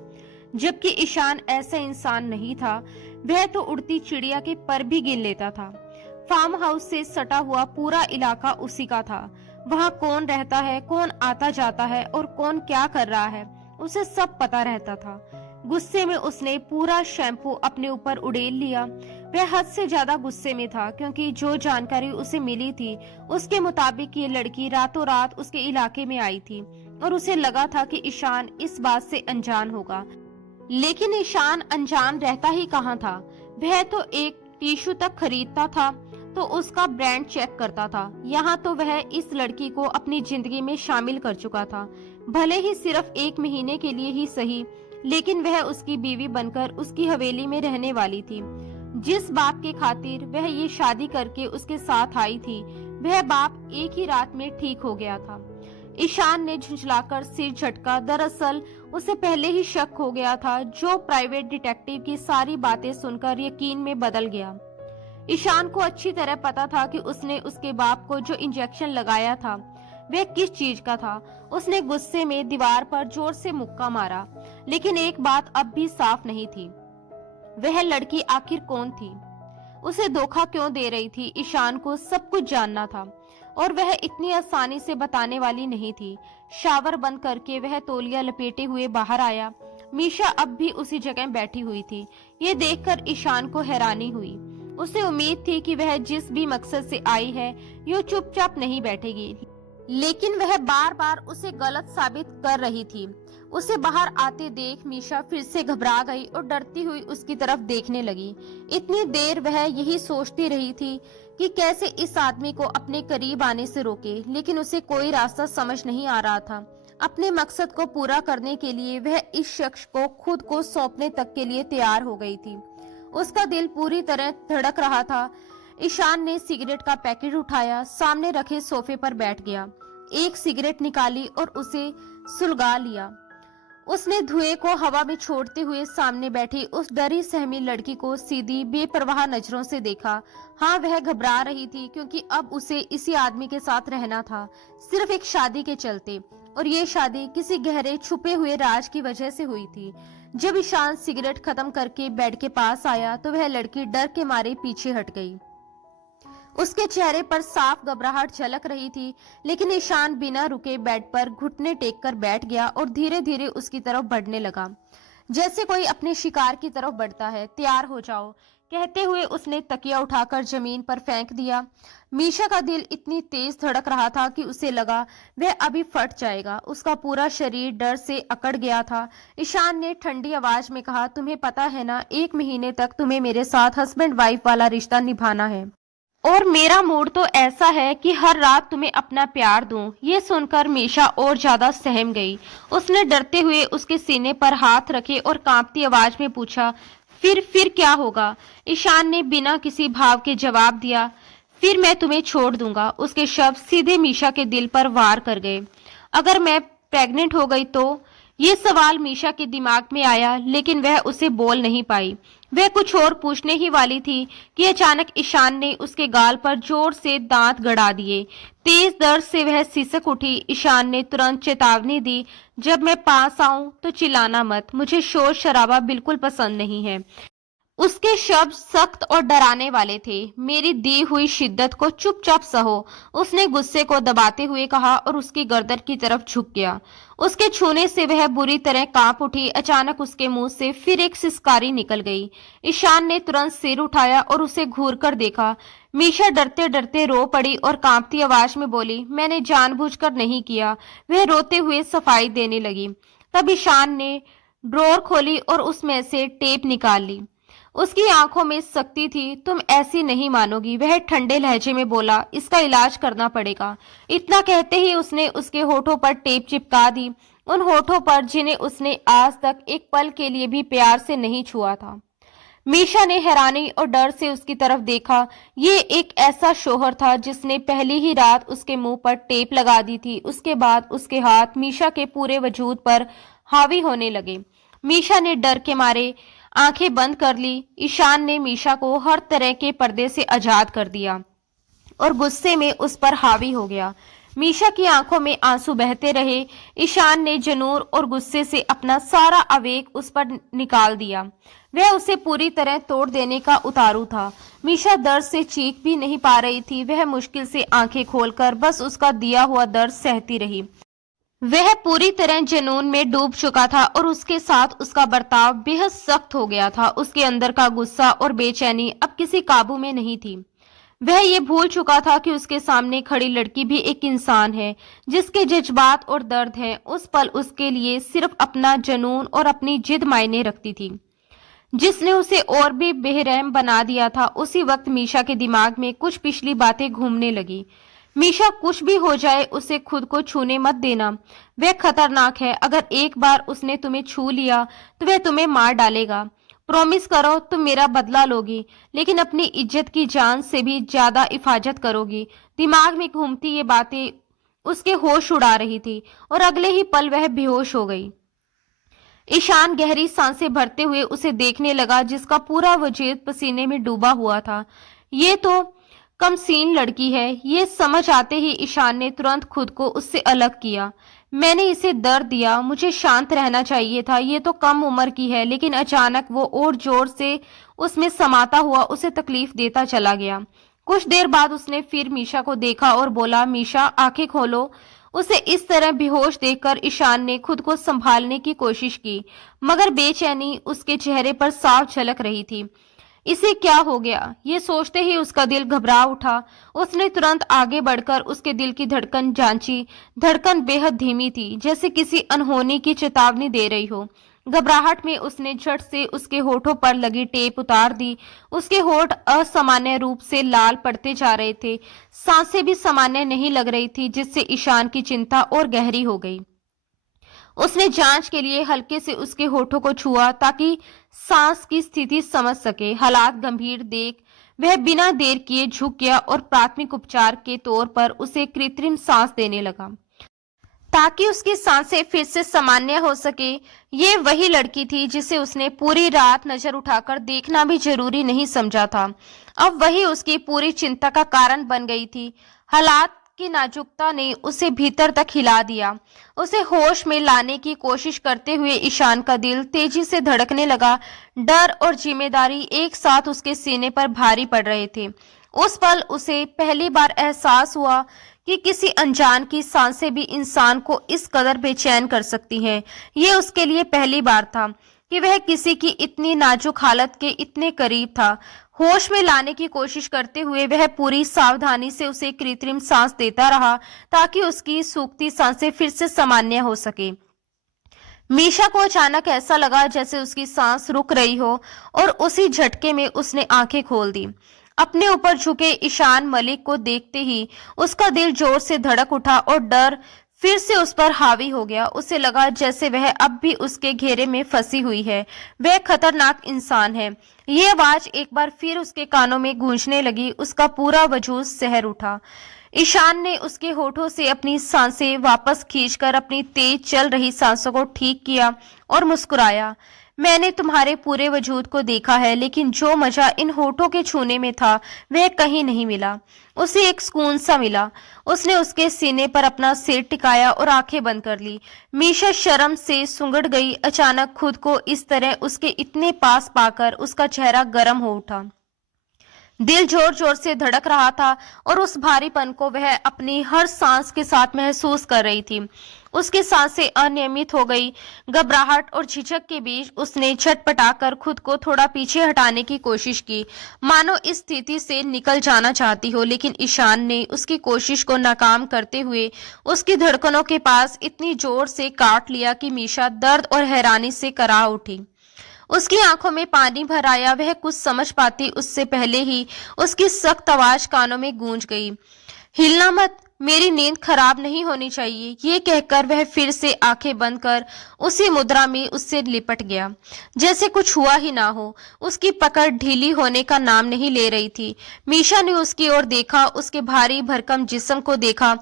जबकि ईशान ऐसा इंसान नहीं था। वह तो उड़ती चिड़िया के पर भी गिन लेता था। फार्म हाउस से सटा हुआ पूरा इलाका उसी का था। वहाँ कौन रहता है, कौन आता जाता है और कौन क्या कर रहा है, उसे सब पता रहता था। गुस्से में उसने पूरा शैम्पू अपने ऊपर उड़ेल लिया। वह हद से ज्यादा गुस्से में था क्योंकि जो जानकारी उसे मिली थी उसके मुताबिक ये लड़की रातों रात उसके इलाके में आई थी और उसे लगा था कि ईशान इस बात से अनजान होगा। लेकिन ईशान अनजान रहता ही कहाँ था। वह तो एक टिश्यू तक खरीदता था तो उसका ब्रांड चेक करता था। यहाँ तो वह इस लड़की को अपनी जिंदगी में शामिल कर चुका था, भले ही सिर्फ 1 महीने के लिए ही सही, लेकिन वह उसकी बीवी बनकर उसकी हवेली में रहने वाली थी। जिस बाप के खातिर वह ये शादी करके उसके साथ आई थी वह बाप एक ही रात में ठीक हो गया था। ईशान ने झुंझलाकर सिर झटका। दरअसल उसे पहले ही शक हो गया था, जो प्राइवेट डिटेक्टिव की सारी बातें सुनकर यकीन में बदल गया। ईशान को अच्छी तरह पता था कि उसने उसके बाप को जो इंजेक्शन लगाया था वह किस चीज का था। उसने गुस्से में दीवार पर जोर से मुक्का मारा। लेकिन एक बात अब भी साफ नहीं थी, वह लड़की आखिर कौन थी, उसे धोखा क्यों दे रही थी। ईशान को सब कुछ जानना था और वह इतनी आसानी से बताने वाली नहीं थी। शावर बंद करके वह तौलिया लपेटे हुए बाहर आया। मीशा अब भी उसी जगह बैठी हुई थी। ये देखकर ईशान को हैरानी हुई। उसे उम्मीद थी कि वह जिस भी मकसद से आई है यो चुपचाप नहीं बैठेगी, लेकिन वह बार बार उसे गलत साबित कर रही थी। उसे बाहर आते देख मीशा फिर से घबरा गई और डरती हुई उसकी तरफ देखने लगी। इतनी देर वह यही सोचती रही थी कि कैसे इस आदमी को अपने करीब आने से रोके, लेकिन उसे कोई रास्ता समझ नहीं आ रहा था। अपने मकसद को पूरा करने के लिए वह इस शख्स को खुद को सौंपने तक के लिए तैयार हो गई थी। उसका दिल पूरी तरह धड़क रहा था। ईशान ने सिगरेट का पैकेट उठाया, सामने रखे सोफे पर बैठ गया, एक सिगरेट निकाली और उसे सुलगा लिया। उसने धुएं को हवा में छोड़ते हुए सामने बैठी उस डरी सहमी लड़की को सीधी बेपरवाह नजरों से देखा। हाँ, वह घबरा रही थी क्योंकि अब उसे इसी आदमी के साथ रहना था, सिर्फ एक शादी के चलते, और ये शादी किसी गहरे छुपे हुए राज की वजह से हुई थी। जब ईशान सिगरेट खत्म करके बेड के पास आया तो वह लड़की डर के मारे पीछे हट गई। उसके चेहरे पर साफ घबराहट झलक रही थी, लेकिन ईशान बिना रुके बेड पर घुटने टेक कर बैठ गया और धीरे धीरे उसकी तरफ बढ़ने लगा, जैसे कोई अपने शिकार की तरफ बढ़ता है। तैयार हो जाओ, कहते हुए उसने तकिया उठाकर जमीन पर फेंक दिया। मीशा का दिल इतनी तेज धड़क रहा था कि उसे लगा वह अभी फट जाएगा। उसका पूरा शरीर डर से अकड़ गया था। ईशान ने ठंडी आवाज में कहा, तुम्हें पता है ना, 1 महीने तक तुम्हें मेरे साथ हस्बैंड वाइफ वाला रिश्ता निभाना है और मेरा मूड तो ऐसा है कि हर रात तुम्हें अपना प्यार दूं। ये सुनकर मीशा और ज्यादा सहम गई। उसने डरते हुए उसके सीने पर हाथ रखे और कांपती आवाज में पूछा, फिर क्या होगा? ईशान ने बिना किसी भाव के जवाब दिया, फिर मैं तुम्हें छोड़ दूंगा। उसके शब्द सीधे मीशा के दिल पर वार कर गए। अगर मैं प्रेग्नेंट हो गई तो? ये सवाल मीशा के दिमाग में आया, लेकिन वह उसे बोल नहीं पाई। वह कुछ और पूछने ही वाली थी कि अचानक ईशान ने उसके गाल पर जोर से दांत गड़ा दिए। तेज दर्द से वह सिसक उठी। ईशान ने तुरंत चेतावनी दी, जब मैं पास आऊं तो चिल्लाना मत, मुझे शोर शराबा बिल्कुल पसंद नहीं है। उसके शब्द सख्त और डराने वाले थे। मेरी दी हुई शिद्दत को चुपचाप सहो, उसने गुस्से को दबाते हुए कहा और उसकी गर्दन की तरफ झुक गया। उसके छूने से वह बुरी तरह कांप उठी। अचानक उसके मुंह से फिर एक सिसकारी निकल गई। ईशान ने तुरंत सिर उठाया और उसे घूर कर देखा। मीशा डरते डरते रो पड़ी और कांपती आवाज में बोली, मैंने जानबूझकर नहीं किया। वह रोते हुए सफाई देने लगी। तब ईशान ने ड्रॉर खोली और उसमें से टेप निकाल ली। उसकी आंखों में सख्ती थी। तुम ऐसी नहीं मानोगी, वह ठंडे लहजे में बोला, इसका इलाज करना पड़ेगा। इतना कहते ही उसने उसके होठों पर टेप चिपका दी, उन होठों पर जिन्हें उसने आज तक एक पल के लिए भी प्यार से नहीं छुआ था। मीशा ने हैरानी और डर से उसकी तरफ देखा। ये एक ऐसा शौहर था जिसने पहली ही रात उसके मुंह पर टेप लगा दी थी। उसके बाद उसके हाथ मीशा के पूरे वजूद पर हावी होने लगे। मीशा ने डर के मारे आंखें बंद कर ली। ईशान ने मीशा को हर तरह के पर्दे से आजाद कर दिया और गुस्से में उस पर हावी हो गया। मीशा की आंखों में आंसू बहते रहे। ईशान ने जुनून और गुस्से से अपना सारा आवेग उस पर निकाल दिया। वह उसे पूरी तरह तोड़ देने का उतारू था। मीशा दर्द से चीख भी नहीं पा रही थी। वह मुश्किल से आंखें खोलकर बस उसका दिया हुआ दर्द सहती रही। वह पूरी तरह जुनून में डूब चुका था और उसके साथ उसका बर्ताव बेहद सख्त हो गया था। उसके अंदर का गुस्सा और बेचैनी अब किसी काबू में नहीं थी। वह ये भूल चुका था कि उसके सामने खड़ी लड़की भी एक इंसान है, जिसके जज्बात और दर्द हैं। उस पल उसके लिए सिर्फ अपना जुनून और अपनी जिद मायने रखती थी, जिसने उसे और भी बेरहम बना दिया था। उसी वक्त मीशा के दिमाग में कुछ पिछली बातें घूमने लगी। मीशा, कुछ भी हो जाए उसे खुद को छूने मत देना। वह खतरनाक है। अगर एक बार उसने तुम्हें छू लिया तो वह तुम्हें मार डालेगा। प्रॉमिस करो तुम मेरा बदला लोगी, लेकिन अपनी इज्जत की जान से भी ज्यादा हिफाजत करोगी। दिमाग में घूमती ये बातें उसके होश उड़ा रही थी और अगले ही पल वह बेहोश हो गई। ईशान गहरी सांसें भरते हुए उसे देखने लगा, जिसका पूरा वजूद पसीने में डूबा हुआ था। ये तो कमसीन लड़की है। ये समझ आते ही ईशान ने तुरंत खुद को उससे अलग किया। मैंने इसे दर्द दिया, मुझे शांत रहना चाहिए था। ये तो कम उम्र की है। लेकिन अचानक वो और जोर से उसमें समाता हुआ उसे तकलीफ देता चला गया। कुछ देर बाद उसने फिर मीशा को देखा और बोला, मीशा आंखें खोलो। उसे इस तरह बेहोश देखकर ईशान ने खुद को संभालने की कोशिश की, मगर बेचैनी उसके चेहरे पर साफ झलक रही थी। इसे क्या हो गया, ये सोचते ही उसका दिल घबरा उठा। उसने तुरंत आगे बढ़कर उसके दिल की धड़कन जांची। धड़कन बेहद धीमी थी, जैसे किसी अनहोनी की चेतावनी दे रही हो। घबराहट में उसने झट से उसके होठों पर लगी टेप उतार दी। उसके होठ असामान्य रूप से लाल पड़ते जा रहे थे। सांसें भी सामान्य नहीं लग रही थी, जिससे ईशान की चिंता और गहरी हो गई। उसने जांच के लिए हल्के से उसके होठों को छुआ ताकि सांस की स्थिति समझ सके। हालात गंभीर देख वह बिना देर किए झुक गया और प्राथमिक उपचार के तौर पर उसे कृत्रिम सांस देने लगा, ताकि उसकी सांसें फिर से सामान्य हो सके। ये वही लड़की थी जिसे उसने पूरी रात नजर उठाकर देखना भी जरूरी नहीं समझा था। अब वही उसकी पूरी चिंता का कारण बन गई थी। हालात की नाजुकता ने उसे भीतर तक हिला दिया। उसे होश में लाने की कोशिश करते हुए ईशान का दिल तेजी से धड़कने लगा। डर और जिम्मेदारी एक साथ उसके सीने पर भारी पड़ रहे थे। उस पल उसे पहली बार एहसास हुआ कि किसी अनजान की सांसें भी इंसान को इस कदर बेचैन कर सकती हैं। ये उसके लिए पहली बार था कि वह किसी की इतनी नाजुक हालत के इतने करीब था। होश में लाने की कोशिश करते हुए वह पूरी सावधानी से उसे कृत्रिम सांस देता रहा ताकि उसकी सूखती सांसें फिर से सामान्य हो सके। मीशा को अचानक ऐसा लगा जैसे उसकी सांस रुक रही हो और उसी झटके में उसने आंखें खोल दी। अपने ऊपर झुके ईशान मलिक को देखते ही उसका दिल जोर से धड़क उठा और डर फिर से उस पर हावी हो गया। उसे लगा जैसे वह अब भी उसके घेरे में फंसी हुई है। वह खतरनाक इंसान है। ये आवाज एक बार फिर उसके कानों में गूंजने लगी। उसका पूरा वजूद सहर उठा। ईशान ने उसके होठों से अपनी सांसें वापस खींचकर अपनी तेज चल रही सांसों को ठीक किया और मुस्कुराया। मैंने तुम्हारे पूरे वजूद को देखा है, लेकिन जो मजा इन होठों के छूने में था वह कहीं नहीं मिला। उसे एक सुकून सा मिला। उसने उसके सीने पर अपना सिर टिकाया और आंखें बंद कर ली। मीशा शर्म से सुंगड़ गई। अचानक खुद को इस तरह उसके इतने पास पाकर उसका चेहरा गर्म हो उठा। दिल जोर जोर से धड़क रहा था और उस भारीपन को वह अपनी हर सांस के साथ महसूस कर रही थी। उसकी सांसें अनियमित हो गई। घबराहट और झिझक के बीच उसने छटपटाकर खुद को थोड़ा पीछे हटाने की कोशिश की, मानो इस स्थिति से निकल जाना चाहती हो। लेकिन ईशान ने उसकी कोशिश को नाकाम करते हुए उसकी धड़कनों के पास इतनी जोर से काट लिया कि मीशा दर्द और हैरानी से करा उठी। उसकी आंखों में पानी भर आया। वह कुछ समझ पाती उससे पहले ही उसकी सख्त आवाज कानों में गूंज गई। हिलना मत, मेरी नींद खराब नहीं होनी चाहिए। ये कहकर वह फिर से आंखें बंद कर उसी मुद्रा में उससे लिपट गया, जैसे कुछ हुआ ही ना हो। उसकी पकड़ ढीली होने का नाम नहीं ले रही थी। मीशा ने उसकी ओर देखा, उसके भारी भरकम जिस्म को देखा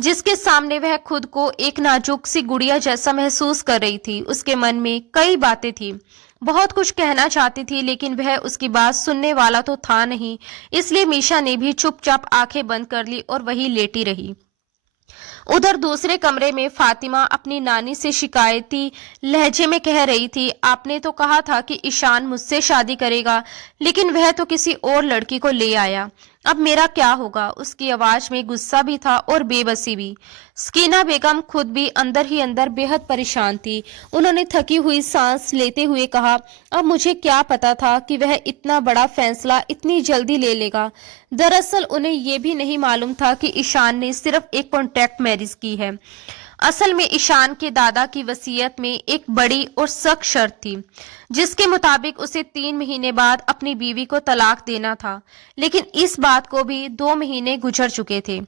जिसके सामने वह खुद को एक नाजुक सी गुड़िया जैसा महसूस कर रही थी। उसके मन में कई बातें थी, बहुत कुछ कहना चाहती थी, लेकिन वह उसकी बात सुनने वाला तो था नहीं। इसलिए मीशा ने भी चुपचाप आंखें बंद कर ली और वहीं लेटी रही। उधर दूसरे कमरे में फातिमा अपनी नानी से शिकायती लहजे में कह रही थी, आपने तो कहा था कि ईशान मुझसे शादी करेगा, लेकिन वह तो किसी और लड़की को ले आया। अब मेरा क्या होगा? उसकी आवाज में गुस्सा भी था और बेबसी भी। सकीना बेगम खुद भी अंदर ही अंदर बेहद परेशान थी। उन्होंने थकी हुई सांस लेते हुए कहा, अब मुझे क्या पता था कि वह इतना बड़ा फैसला इतनी जल्दी ले लेगा। दरअसल उन्हें यह भी नहीं मालूम था कि ईशान ने सिर्फ एक कॉन्ट्रैक्ट मैरिज की है। असल में ईशान के दादा की वसीयत में एक बड़ी और सख्त शर्त थी, जिसके मुताबिक उसे 3 महीने बाद अपनी बीवी को तलाक देना था। लेकिन इस बात को भी 2 महीने गुजर चुके थे।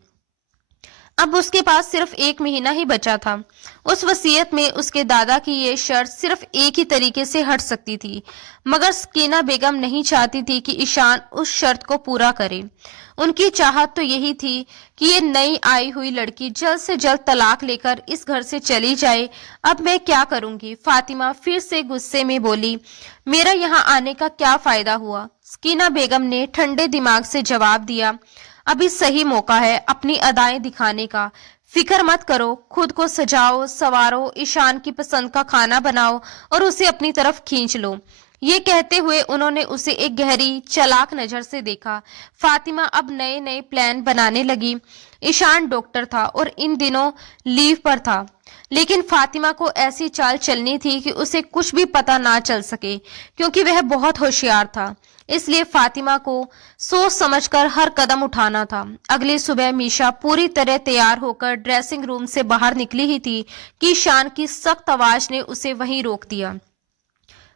अब उसके पास सिर्फ 1 महीना ही बचा था। उस वसीयत में उसके दादा की ये शर्त सिर्फ एक ही तरीके से हट सकती थी, मगर सकीना बेगम नहीं चाहती थी कि ईशान उस शर्त को पूरा करे। उनकी चाहत तो यही थी कि ये नई आई हुई लड़की जल्द से जल्द तलाक लेकर इस घर से चली जाए। अब मैं क्या करूंगी? फातिमा फिर से गुस्से में बोली, मेरा यहाँ आने का क्या फायदा हुआ? सकीना बेगम ने ठंडे दिमाग से जवाब दिया, अभी सही मौका है अपनी अदाएं दिखाने का। फिक्र मत करो, खुद को सजाओ सवारो, ईशान की पसंद का खाना बनाओ और उसे अपनी तरफ खींच लो। ये कहते हुए उन्होंने उसे एक गहरी चालाक नजर से देखा। फातिमा अब नए नए प्लान बनाने लगी। ईशान डॉक्टर था और इन दिनों लीव पर था, लेकिन फातिमा को ऐसी चाल चलनी थी कि उसे कुछ भी पता ना चल सके, क्योंकि वह बहुत होशियार था। इसलिए फातिमा को सोच समझकर हर कदम उठाना था। अगली सुबह मीशा पूरी तरह तैयार होकर ड्रेसिंग रूम से बाहर निकली ही थी कि ईशान की सख्त आवाज ने उसे वहीं रोक दिया।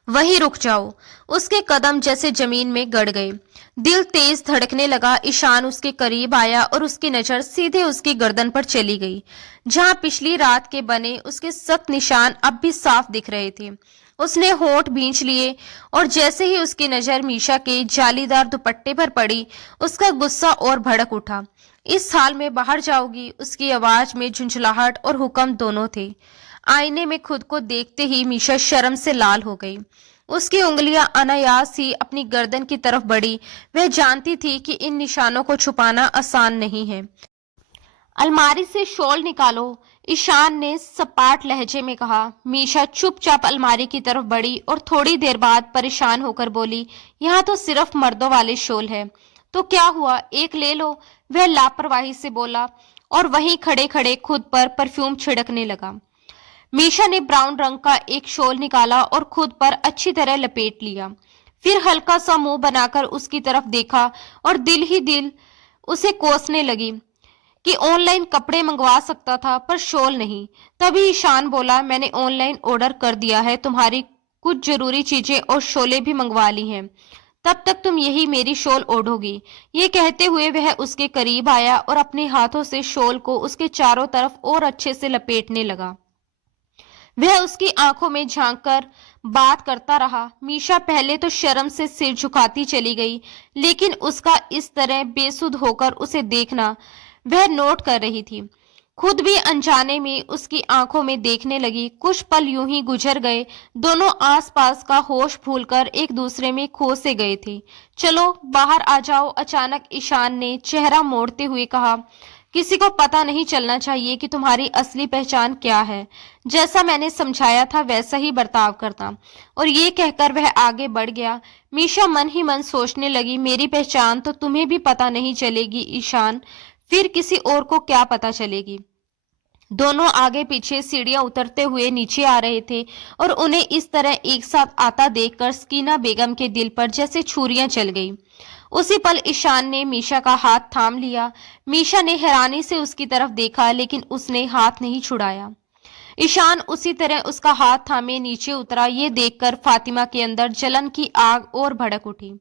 वहीं रुक जाओ। उसके कदम जैसे जमीन में गड़ गए। दिल तेज धड़कने लगा। ईशान उसके करीब आया और उसकी नजर सीधे उसकी गर्दन पर चली गई, जहां पिछली रात के बने उसके सख्त निशान अब भी साफ दिख रहे थे। उसने होंठ भींच लिए और जैसे ही उसकी नजर मीशा के जालीदार दुपट्टे पर पड़ी, उसका गुस्सा और भड़क उठा। इस हाल में बाहर जाओगी? उसकी आवाज में झुंझलाहट और हुक्म दोनों थे। आईने में खुद को देखते ही मीशा शर्म से लाल हो गई। उसकी उंगलियां अनायास ही अपनी गर्दन की तरफ बढ़ी। वह जानती थी कि इन निशानों को छुपाना आसान नहीं है। अलमारी से शॉल निकालो, ईशान ने सपाट लहजे में कहा। मीशा चुपचाप अलमारी की तरफ बढ़ी और थोड़ी देर बाद परेशान होकर बोली, यहाँ तो सिर्फ मर्दों वाले शॉल है, तो क्या हुआ, एक ले लो, वह लापरवाही से बोला और वहीं खड़े खड़े खुद पर परफ्यूम छिड़कने लगा। मीशा ने ब्राउन रंग का एक शॉल निकाला और खुद पर अच्छी तरह लपेट लिया। फिर हल्का सा मुंह बनाकर उसकी तरफ देखा और दिल ही दिल उसे कोसने लगी कि ऑनलाइन कपड़े मंगवा सकता था पर शॉल नहीं। तभी ईशान बोला, मैंने ऑनलाइन ऑर्डर कर दिया है, तुम्हारी कुछ जरूरी चीजें और शॉलें भी मंगवा ली हैं, तब तक तुम यही मेरी शॉल ओढ़ोगी। ये कहते हुए वह उसके करीब आया और अपने हाथों से शॉल को उसके चारों तरफ और अच्छे से लपेटने लगा। वह उसकी आंखों में झांककर बात करता रहा। मीशा पहले तो शर्म से सिर झुकाती चली गई, लेकिन उसका इस तरह बेसुध होकर उसे देखना वह नोट कर रही थी। खुद भी अनजाने में उसकी आंखों में देखने लगी। कुछ पल यूं ही गुजर गए। दोनों आसपास का होश भूलकर एक दूसरे में खो से गए थे। चलो बाहर आ जाओ, अचानक ईशान ने चेहरा मोड़ते हुए कहा। किसी को पता नहीं चलना चाहिए कि तुम्हारी असली पहचान क्या है। जैसा मैंने समझाया था वैसा ही बर्ताव करना। और ये कहकर वह आगे बढ़ गया। मीशा मन ही मन सोचने लगी, मेरी पहचान तो तुम्हें भी पता नहीं चलेगी ईशान, फिर किसी और को क्या पता चलेगी। दोनों आगे पीछे सीढ़ियां उतरते हुए नीचे आ रहे थे और उन्हें इस तरह एक साथ आता देखकर स्कीना बेगम के दिल पर जैसे छुरियां चल गई। उसी पल ईशान ने मीशा का हाथ थाम लिया। मीशा ने हैरानी से उसकी तरफ देखा, लेकिन उसने हाथ नहीं छुड़ाया। ईशान उसी तरह उसका हाथ थामे नीचे उतरा। ये देखकर फातिमा के अंदर जलन की आग और भड़क उठी।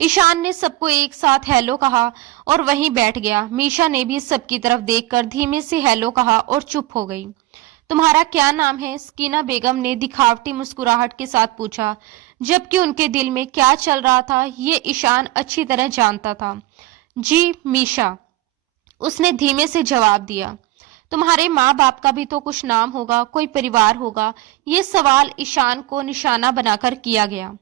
ईशान ने सबको एक साथ हेलो कहा और वहीं बैठ गया। मीशा ने भी सबकी तरफ देखकर धीमे से हेलो कहा और चुप हो गई। तुम्हारा क्या नाम है? स्कीना बेगम ने दिखावटी मुस्कुराहट के साथ पूछा, जबकि उनके दिल में क्या चल रहा था ये ईशान अच्छी तरह जानता था। जी मीशा, उसने धीमे से जवाब दिया। तुम्हारे माँ बाप का भी तो कुछ नाम होगा, कोई परिवार होगा। ये सवाल ईशान को निशाना बनाकर किया गया।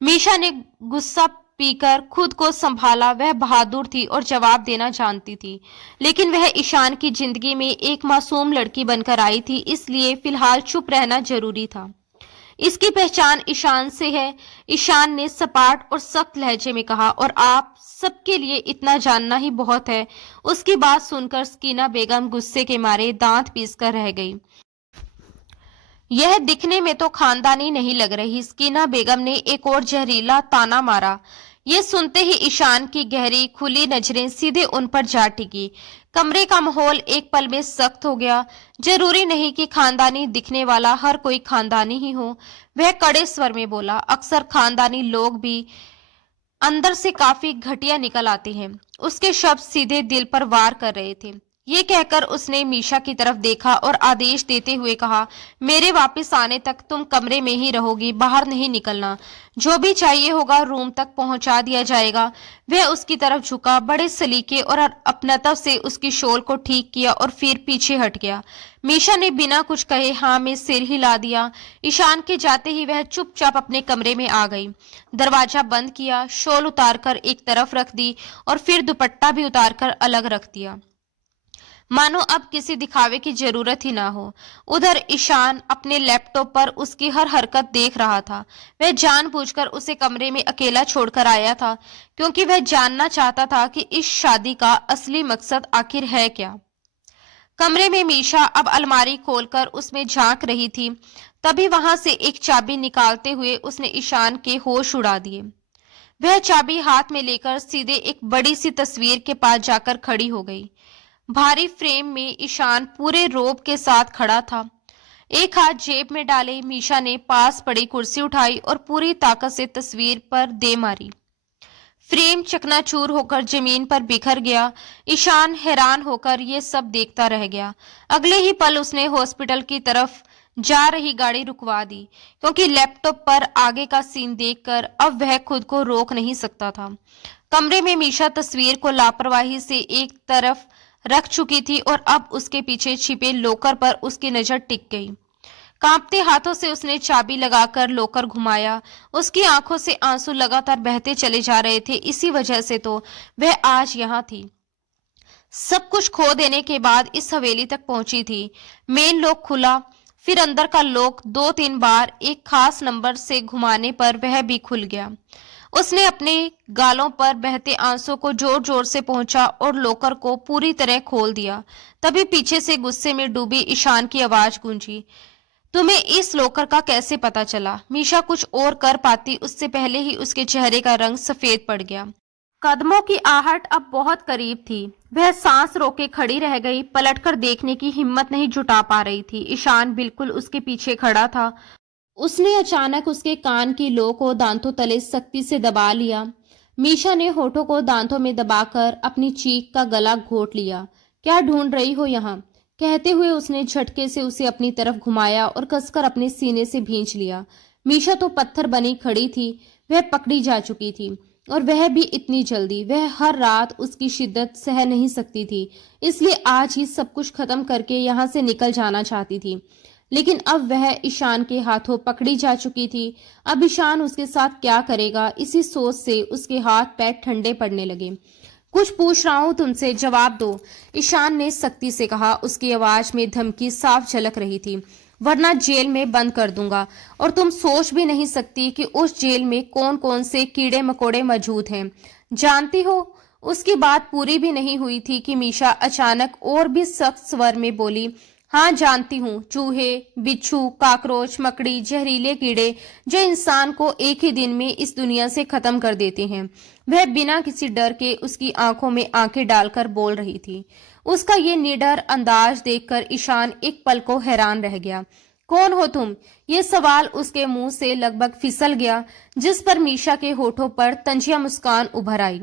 मीशा ने गुस्सा पीकर खुद को संभाला। वह बहादुर थी और जवाब देना जानती थी, लेकिन वह ईशान की जिंदगी में एक मासूम लड़की बनकर आई थी, इसलिए फिलहाल चुप रहना जरूरी था। इसकी पहचान ईशान से है, ईशान ने सपाट और सख्त लहजे में कहा, और आप सबके लिए इतना जानना ही बहुत है। उसकी बात सुनकर स्कीना बेगम गुस्से के मारे दांत पीसकर रह गई। यह दिखने में तो खानदानी नहीं लग रही। स्कीना बेगम ने एक और जहरीला ताना मारा। ये सुनते ही ईशान की गहरी खुली नजरें सीधे उन पर जा टिकी। कमरे का माहौल एक पल में सख्त हो गया। जरूरी नहीं कि खानदानी दिखने वाला हर कोई खानदानी ही हो, वह कड़े स्वर में बोला। अक्सर खानदानी लोग भी अंदर से काफी घटिया निकल आते हैं। उसके शब्द सीधे दिल पर वार कर रहे थे। ये कहकर उसने मीशा की तरफ देखा और आदेश देते हुए कहा, मेरे वापस आने तक तुम कमरे में ही रहोगी, बाहर नहीं निकलना। जो भी चाहिए होगा रूम तक पहुंचा दिया जाएगा। वह उसकी तरफ झुका, बड़े सलीके और अपनत्व से उसकी शॉल को ठीक किया और फिर पीछे हट गया। मीशा ने बिना कुछ कहे हाँ में सिर हिला दिया। ईशान के जाते ही वह चुपचाप अपने कमरे में आ गई। दरवाजा बंद किया, शॉल उतारकर एक तरफ रख दी और फिर दुपट्टा भी उतारकर अलग रख दिया, मानो अब किसी दिखावे की जरूरत ही ना हो। उधर ईशान अपने लैपटॉप पर उसकी हर हरकत देख रहा था। वह जानबूझकर उसे कमरे में अकेला छोड़कर आया था, क्योंकि वह जानना चाहता था कि इस शादी का असली मकसद आखिर है क्या। कमरे में मीशा अब अलमारी खोलकर उसमें झांक रही थी। तभी वहां से एक चाबी निकालते हुए उसने ईशान के होश उड़ा दिए। वह चाबी हाथ में लेकर सीधे एक बड़ी सी तस्वीर के पास जाकर खड़ी हो गई। भारी फ्रेम में ईशान पूरे रोब के साथ खड़ा था। एक हाथ जेब में डाले मीशा ने पास पड़ी कुर्सी उठाई और पूरी ताकत से तस्वीर पर दे मारी। फ्रेम चकनाचूर होकर जमीन पर बिखर गया। ईशान हैरान होकर ये सब देखता रह गया। अगले ही पल उसने हॉस्पिटल की तरफ जा रही गाड़ी रुकवा दी, क्योंकि लैपटॉप पर आगे का सीन देखकर अब वह खुद को रोक नहीं सकता था। कमरे में मीशा तस्वीर को लापरवाही से एक तरफ रख चुकी थी और अब उसके पीछे छिपे लॉकर पर उसकी नजर टिक गई। कांपते हाथों से उसने चाबी लगाकर लॉकर घुमाया। उसकी आंखों से आंसू लगातार बहते चले जा रहे थे। इसी वजह से तो वह आज यहाँ थी। सब कुछ खो देने के बाद इस हवेली तक पहुंची थी। मेन लॉक खुला, फिर अंदर का लॉक 2-3 बार एक खास नंबर से घुमाने पर वह भी खुल गया। उसने अपने गालों पर बहते आंसू को जोर जोर से पहुंचा और लॉकर को पूरी तरह खोल दिया। तभी पीछे से गुस्से में डूबी ईशान की आवाज गूंजी, तुम्हें इस लॉकर का कैसे पता चला? मीशा कुछ और कर पाती उससे पहले ही उसके चेहरे का रंग सफेद पड़ गया। कदमों की आहट अब बहुत करीब थी। वह सांस रोके खड़ी रह गई, पलटकर देखने की हिम्मत नहीं जुटा पा रही थी। ईशान बिल्कुल उसके पीछे खड़ा था। उसने अचानक उसके कान की लो को दांतों तले सख्ती से दबा लिया। मीशा ने होठों को दांतों में दबाकर अपनी चीख का गला घोट लिया। क्या ढूंढ रही हो यहाँ? कहते हुए उसने झटके से उसे अपनी तरफ घुमाया और कसकर अपने सीने से भींच लिया। मीशा तो पत्थर बनी खड़ी थी। वह पकड़ी जा चुकी थी और वह भी इतनी जल्दी। वह हर रात उसकी शिद्दत सह नहीं सकती थी, इसलिए आज ही सब कुछ खत्म करके यहाँ से निकल जाना चाहती थी। लेकिन अब वह ईशान के हाथों पकड़ी जा चुकी थी। अब ईशान उसके साथ क्या करेगा, इसी सोच से उसके हाथ पैर ठंडे पड़ने लगे। कुछ पूछ रहा हूं तुमसे, जवाब दो, ईशान ने सख्ती से कहा। उसकी आवाज में धमकी साफ झलक रही थी। वरना जेल में बंद कर दूंगा और तुम सोच भी नहीं सकती कि उस जेल में कौन कौन से कीड़े मकोड़े मौजूद हैं। जानती हो? उसकी बात पूरी भी नहीं हुई थी कि मीशा अचानक और भी सख्त स्वर में बोली, हाँ जानती हूँ। चूहे, बिच्छू, काकरोच, मकड़ी, जहरीले कीड़े जो इंसान को एक ही दिन में इस दुनिया से खत्म कर देते हैं। वह बिना किसी डर के उसकी आंखों में आंखें डालकर बोल रही थी। उसका ये निडर अंदाज देखकर ईशान एक पल को हैरान रह गया। कौन हो तुम? ये सवाल उसके मुंह से लगभग फिसल गया, जिस पर मीशा के होठों पर तंजिया मुस्कान उभर आई।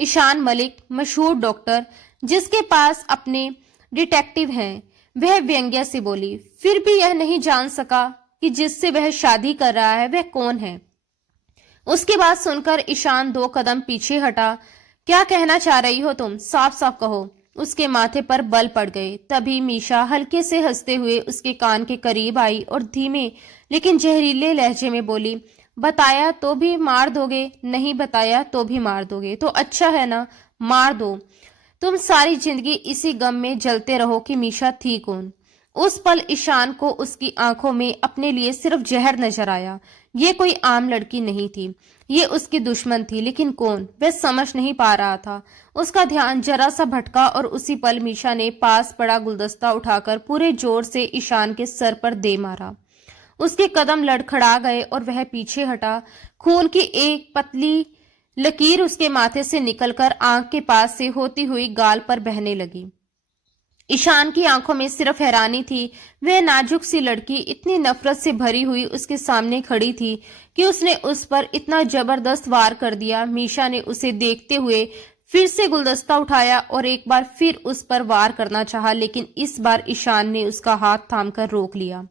ईशान मलिक, मशहूर डॉक्टर जिसके पास अपने डिटेक्टिव हैं, वह व्यंग्य से बोली। फिर भी यह नहीं जान सका कि जिससे वह शादी कर रहा है वह कौन है। उसकी बात सुनकर ईशान 2 कदम पीछे हटा। क्या कहना चाह रही हो तुम? साफ साफ कहो। उसके माथे पर बल पड़ गए। तभी मीशा हल्के से हंसते हुए उसके कान के करीब आई और धीमे लेकिन जहरीले लहजे में बोली, बताया तो भी मार दोगे? नहीं बताया तो भी मार दोगे? तो अच्छा है ना, मार दो। तुम सारी जिंदगी इसी गम में जलते रहो कि मीशा थी कौन। उस पल ईशान को उसकी आंखों में अपने लिए सिर्फ जहर नजर आया। ये कोई आम लड़की नहीं थी, ये उसकी दुश्मन थी। लेकिन कौन, वह समझ नहीं पा रहा था। उसका ध्यान जरा सा भटका और उसी पल मीशा ने पास पड़ा गुलदस्ता उठाकर पूरे जोर से ईशान के सर पर दे मारा। उसके कदम लड़खड़ा गए और वह पीछे हटा। खून की एक पतली लकीर उसके माथे से निकलकर आंख के पास से होती हुई गाल पर बहने लगी। ईशान की आंखों में सिर्फ हैरानी थी। वह नाजुक सी लड़की इतनी नफरत से भरी हुई उसके सामने खड़ी थी कि उसने उस पर इतना जबरदस्त वार कर दिया। मीशा ने उसे देखते हुए फिर से गुलदस्ता उठाया और एक बार फिर उस पर वार करना चाहा, लेकिन इस बार ईशान ने उसका हाथ थामकर रोक लिया।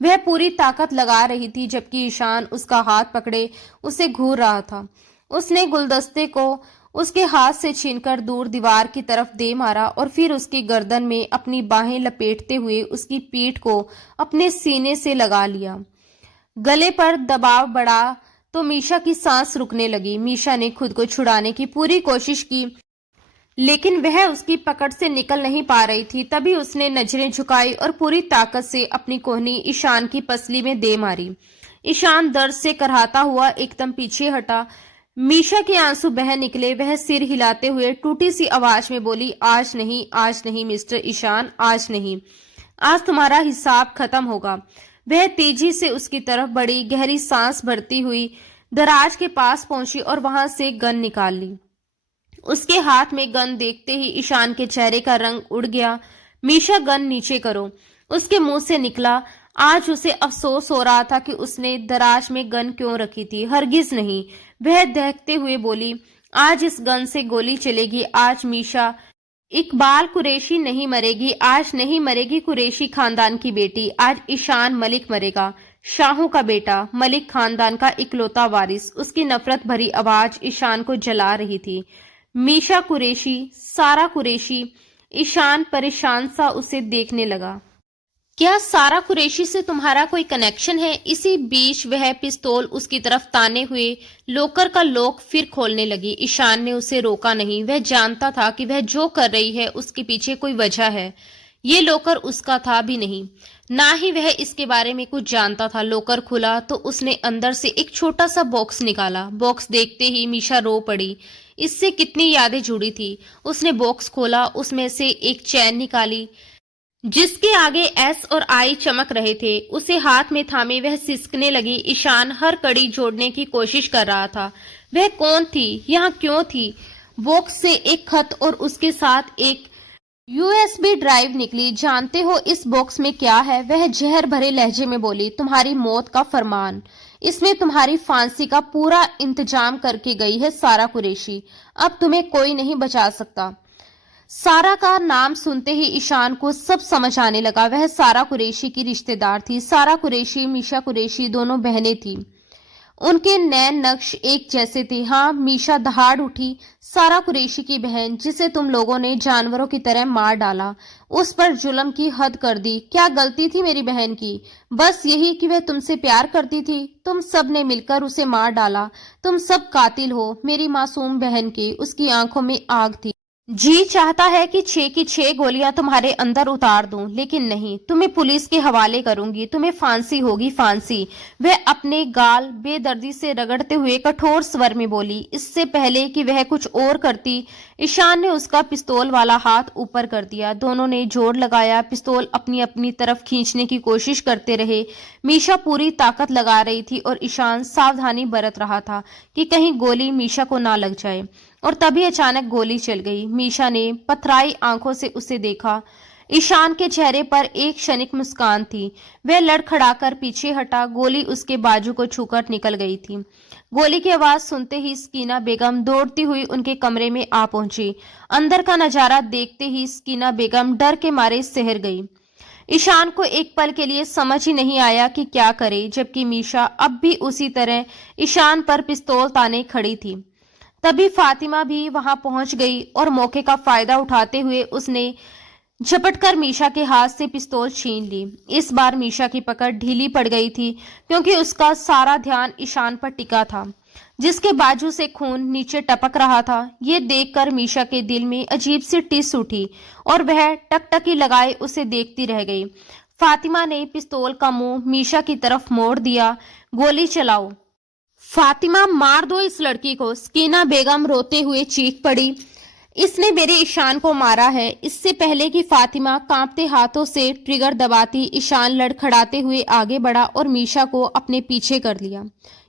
वह पूरी ताकत लगा रही थी, जबकि ईशान उसका हाथ पकड़े उसे घूर रहा था। उसने गुलदस्ते को उसके हाथ से छीनकर दूर दीवार की तरफ दे मारा और फिर उसकी गर्दन में अपनी बाहें लपेटते हुए उसकी पीठ को अपने सीने से लगा लिया। गले पर दबाव बढ़ा तो मीशा की सांस रुकने लगी। मीशा ने खुद को छुड़ाने की पूरी कोशिश की, लेकिन वह उसकी पकड़ से निकल नहीं पा रही थी। तभी उसने नजरें झुकाई और पूरी ताकत से अपनी कोहनी ईशान की पसली में दे मारी। ईशान दर्द से करहाता हुआ एकदम पीछे हटा। मीशा के आंसू बह निकले। वह सिर हिलाते हुए टूटी सी आवाज में बोली, आज नहीं मिस्टर ईशान, आज नहीं। आज तुम्हारा हिसाब खत्म होगा। वह तेजी से उसकी तरफ बढ़ी, गहरी सांस भरती हुई दराज के पास पहुंची और वहां से गन निकाल ली। उसके हाथ में गन देखते ही ईशान के चेहरे का रंग उड़ गया। मीशा, गन नीचे करो, उसके मुंह से निकला। आज उसे अफसोस हो रहा था कि उसने दराज में गन क्यों रखी थी। हरगिज नहीं, वह दहकते हुए बोली, आज इस गन से गोली चलेगी। आज मीशा इकबाल कुरैशी नहीं मरेगी। आज नहीं मरेगी कुरैशी खानदान की बेटी। आज ईशान मलिक मरेगा, शाहों का बेटा, मलिक खानदान का इकलौता वारिस। उसकी नफरत भरी आवाज ईशान को जला रही थी। मीशा कुरैशी, सारा कुरैशी। ईशान परेशान सा उसे देखने लगा। क्या सारा कुरैशी से तुम्हारा कोई कनेक्शन है? इसी बीच वह पिस्तौल उसकी तरफ ताने हुए लॉकर का लॉक फिर खोलने लगी। ईशान ने उसे रोका नहीं। वह जानता था कि वह जो कर रही है उसके पीछे कोई वजह है। ये लॉकर उसका था भी नहीं, ना ही वह इसके बारे में कुछ जानता था। लॉकर खुला तो उसने अंदर से एक छोटा सा बॉक्स निकाला। बॉक्स देखते ही मीशा रो पड़ी। इससे कितनी यादें जुड़ी थी। उसने बॉक्स खोला, उसमें से एक चैन निकाली जिसके आगे एस और आई चमक रहे थे। उसे हाथ में थामे वह सिसकने लगी। ईशान हर कड़ी जोड़ने की कोशिश कर रहा था। वह कौन थी, यहाँ क्यों थी? बॉक्स से एक खत और उसके साथ एक यूएसबी ड्राइव निकली। जानते हो इस बॉक्स में क्या है? वह जहर भरे लहजे में बोली। तुम्हारी मौत का फरमान। इसमें तुम्हारी फांसी का पूरा इंतजाम करके गई है सारा कुरैशी। अब तुम्हें कोई नहीं बचा सकता। सारा का नाम सुनते ही ईशान को सब समझ आने लगा। वह सारा कुरैशी की रिश्तेदार थी। सारा कुरैशी, मीशा कुरैशी दोनों बहनें थीं। उनके नैन नक्श एक जैसे थे। हाँ, मीशा दहाड़ उठी। सारा कुरैशी की बहन, जिसे तुम लोगों ने जानवरों की तरह मार डाला, उस पर जुल्म की हद कर दी। क्या गलती थी मेरी बहन की? बस यही कि वह तुमसे प्यार करती थी। तुम सब ने मिलकर उसे मार डाला। तुम सब कातिल हो मेरी मासूम बहन के। उसकी आंखों में आग थी। जी चाहता है कि 6 की 6 गोलियां तुम्हारे अंदर उतार दूं, लेकिन नहीं, तुम्हें पुलिस के हवाले करूंगी। तुम्हें फांसी होगी, फांसी। वह अपने गाल बेदर्दी से रगड़ते हुए कठोर स्वर में बोली। इससे पहले कि वह कुछ और करती, ईशान ने उसका पिस्तौल वाला हाथ ऊपर कर दिया। दोनों ने जोर लगाया। पिस्तौल अपनी अपनी तरफ खींचने की कोशिश करते रहे। मीशा पूरी ताकत लगा रही थी और ईशान सावधानी बरत रहा था कि कहीं गोली मीशा को ना लग जाए। और तभी अचानक गोली चल गई। मीशा ने पथराई आंखों से उसे देखा। ईशान के चेहरे पर एक क्षणिक मुस्कान थी। वह लड़खड़ाकर पीछे हटा। गोली उसके बाजू को छूकर निकल गई थी। गोली की आवाज सुनते ही स्कीना बेगम दौड़ती हुई उनके कमरे में आ पहुंची। अंदर का नजारा देखते ही स्कीना बेगम डर के मारे सहर गई। ईशान को एक पल के लिए समझ ही नहीं आया कि क्या करे, जबकि मीशा अब भी उसी तरह ईशान पर पिस्तौल ताने खड़ी थी। तभी फातिमा भी वहां पहुंच गई और मौके का फायदा उठाते हुए उसने झपटकर मीशा के हाथ से पिस्तौल छीन ली। इस बार मीशा की पकड़ ढीली पड़ गई थी, क्योंकि उसका सारा ध्यान ईशान पर टिका था, जिसके बाजू से खून नीचे टपक रहा था। ये देखकर मीशा के दिल में अजीब सी टिस उठी और वह टकटकी लगाए उसे देखती रह गई। फातिमा ने पिस्तौल का मुंह मीशा की तरफ मोड़ दिया। गोली चलाओ फातिमा, मार दो इस लड़की को। स्कीना बेगम रोते हुए चीख पड़ी। इसने मेरे ईशान को मारा है। इससे पहले कि फातिमा कांपते हाथों से ट्रिगर दबाती, ईशान लड़खड़ाते हुए आगे बढ़ा और मीशा को अपने पीछे कर लिया।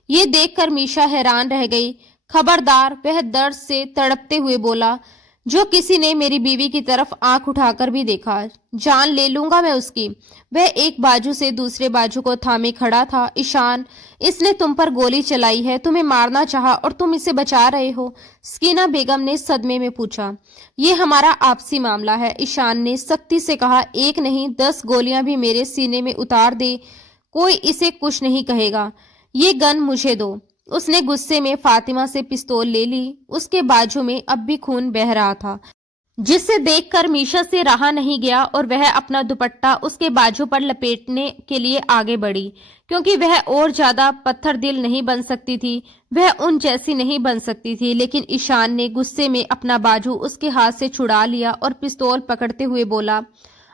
ये देखकर मीशा हैरान रह गई। खबरदार, वह दर्द से तड़पते हुए बोला। जो किसी ने मेरी बीवी की तरफ आंख उठाकर भी देखा, जान ले लूंगा मैं उसकी। वह एक बाजू से दूसरे बाजू को थामे खड़ा था। ईशान, इसने तुम पर गोली चलाई है, तुम्हें मारना चाहा और तुम इसे बचा रहे हो? स्कीना बेगम ने सदमे में पूछा। ये हमारा आपसी मामला है, ईशान ने सख्ती से कहा। एक नहीं 10 गोलियां भी मेरे सीने में उतार दे, कोई इसे कुछ नहीं कहेगा। ये गन मुझे दो। उसने गुस्से में फातिमा से पिस्तौल ले ली। उसके बाजू में अब भी खून बह रहा था, जिसे देखकर मीशा से रहा नहीं गया और वह अपना दुपट्टा उसके बाजू पर लपेटने के लिए आगे बढ़ी, क्योंकि वह और ज्यादा पत्थर दिल नहीं बन सकती थी। वह उन जैसी नहीं बन सकती थी। लेकिन ईशान ने गुस्से में अपना बाजू उसके हाथ से छुड़ा लिया और पिस्तौल पकड़ते हुए बोला,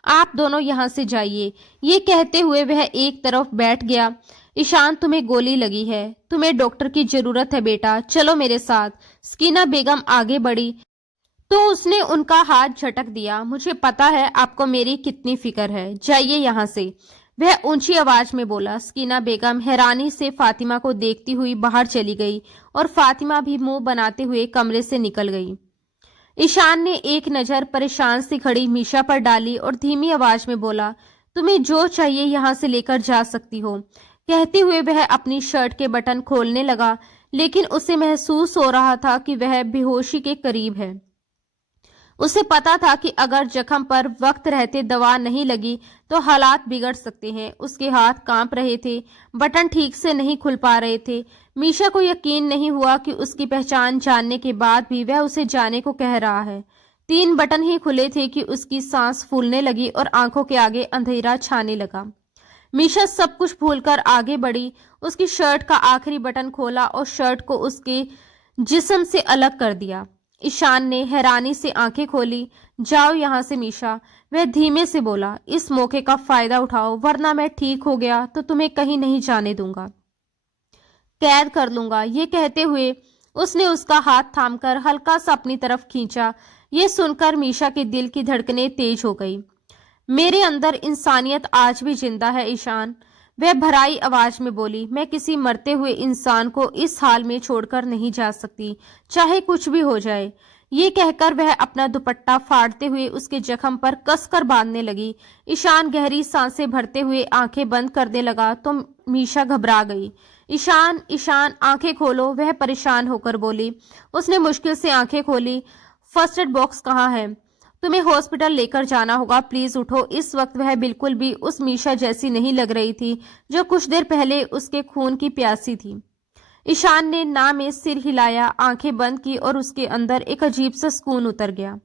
आप दोनों यहाँ से जाइए। ये कहते हुए वह एक तरफ बैठ गया। ईशान, तुम्हें गोली लगी है, तुम्हें डॉक्टर की जरूरत है बेटा, चलो मेरे साथ। स्कीना बेगम आगे बढ़ी तो उसने उनका हाथ झटक दिया। मुझे पता है आपको मेरी कितनी फिक्र है, जाइए यहाँ से, वह ऊंची आवाज में बोला। स्कीना बेगम हैरानी से फातिमा को देखती हुई बाहर चली गई और फातिमा भी मुंह बनाते हुए कमरे से निकल गई। ईशान ने एक नजर परेशान सी खड़ी मीशा पर डाली और धीमी आवाज में बोला, तुम्हें जो चाहिए यहाँ से लेकर जा सकती हो। कहते हुए वह अपनी शर्ट के बटन खोलने लगा, लेकिन उसे महसूस हो रहा था कि वह बेहोशी के करीब है। उसे पता था कि अगर जख्म पर वक्त रहते दवा नहीं लगी तो हालात बिगड़ सकते हैं। उसके हाथ कांप रहे थे, बटन ठीक से नहीं खुल पा रहे थे। मीशा को यकीन नहीं हुआ कि उसकी पहचान जानने के बाद भी वह उसे जाने को कह रहा है। 3 बटन ही खुले थे कि उसकी सांस फूलने लगी और आंखों के आगे अंधेरा छाने लगा। मीशा सब कुछ भूलकर आगे बढ़ी। उसकी शर्ट का आखिरी बटन खोला और शर्ट को उसके जिस्म से अलग कर दिया। ईशान ने हैरानी से आंखें खोली। जाओ यहाँ से मीशा, वह धीमे से बोला। इस मौके का फायदा उठाओ, वरना मैं ठीक हो गया तो तुम्हें कहीं नहीं जाने दूंगा, कैद कर लूंगा। ये कहते हुए उसने उसका हाथ थामकर हल्का सा अपनी तरफ खींचा। ये सुनकर मीशा के दिल की धड़कनें तेज हो गई। मेरे अंदर इंसानियत आज भी जिंदा है ईशान, वह भराई आवाज में बोली। मैं किसी मरते हुए इंसान को इस हाल में छोड़कर नहीं जा सकती, चाहे कुछ भी हो जाए। ये कहकर वह अपना दुपट्टा फाड़ते हुए उसके जख्म पर कसकर बांधने लगी। ईशान गहरी सांसें भरते हुए आंखें बंद करने लगा तो मीशा घबरा गई। ईशान, ईशान, आंखें खोलो, वह परेशान होकर बोली। उसने मुश्किल से आंखें खोली। फर्स्ट एड बॉक्स कहाँ है? तुम्हें हॉस्पिटल लेकर जाना होगा, प्लीज उठो। इस वक्त वह बिल्कुल भी उस मीशा जैसी नहीं लग रही थी जो कुछ देर पहले उसके खून की प्यासी थी। ईशान ने ना में सिर हिलाया, आंखें बंद की और उसके अंदर एक अजीब सा सुकून उतर गया,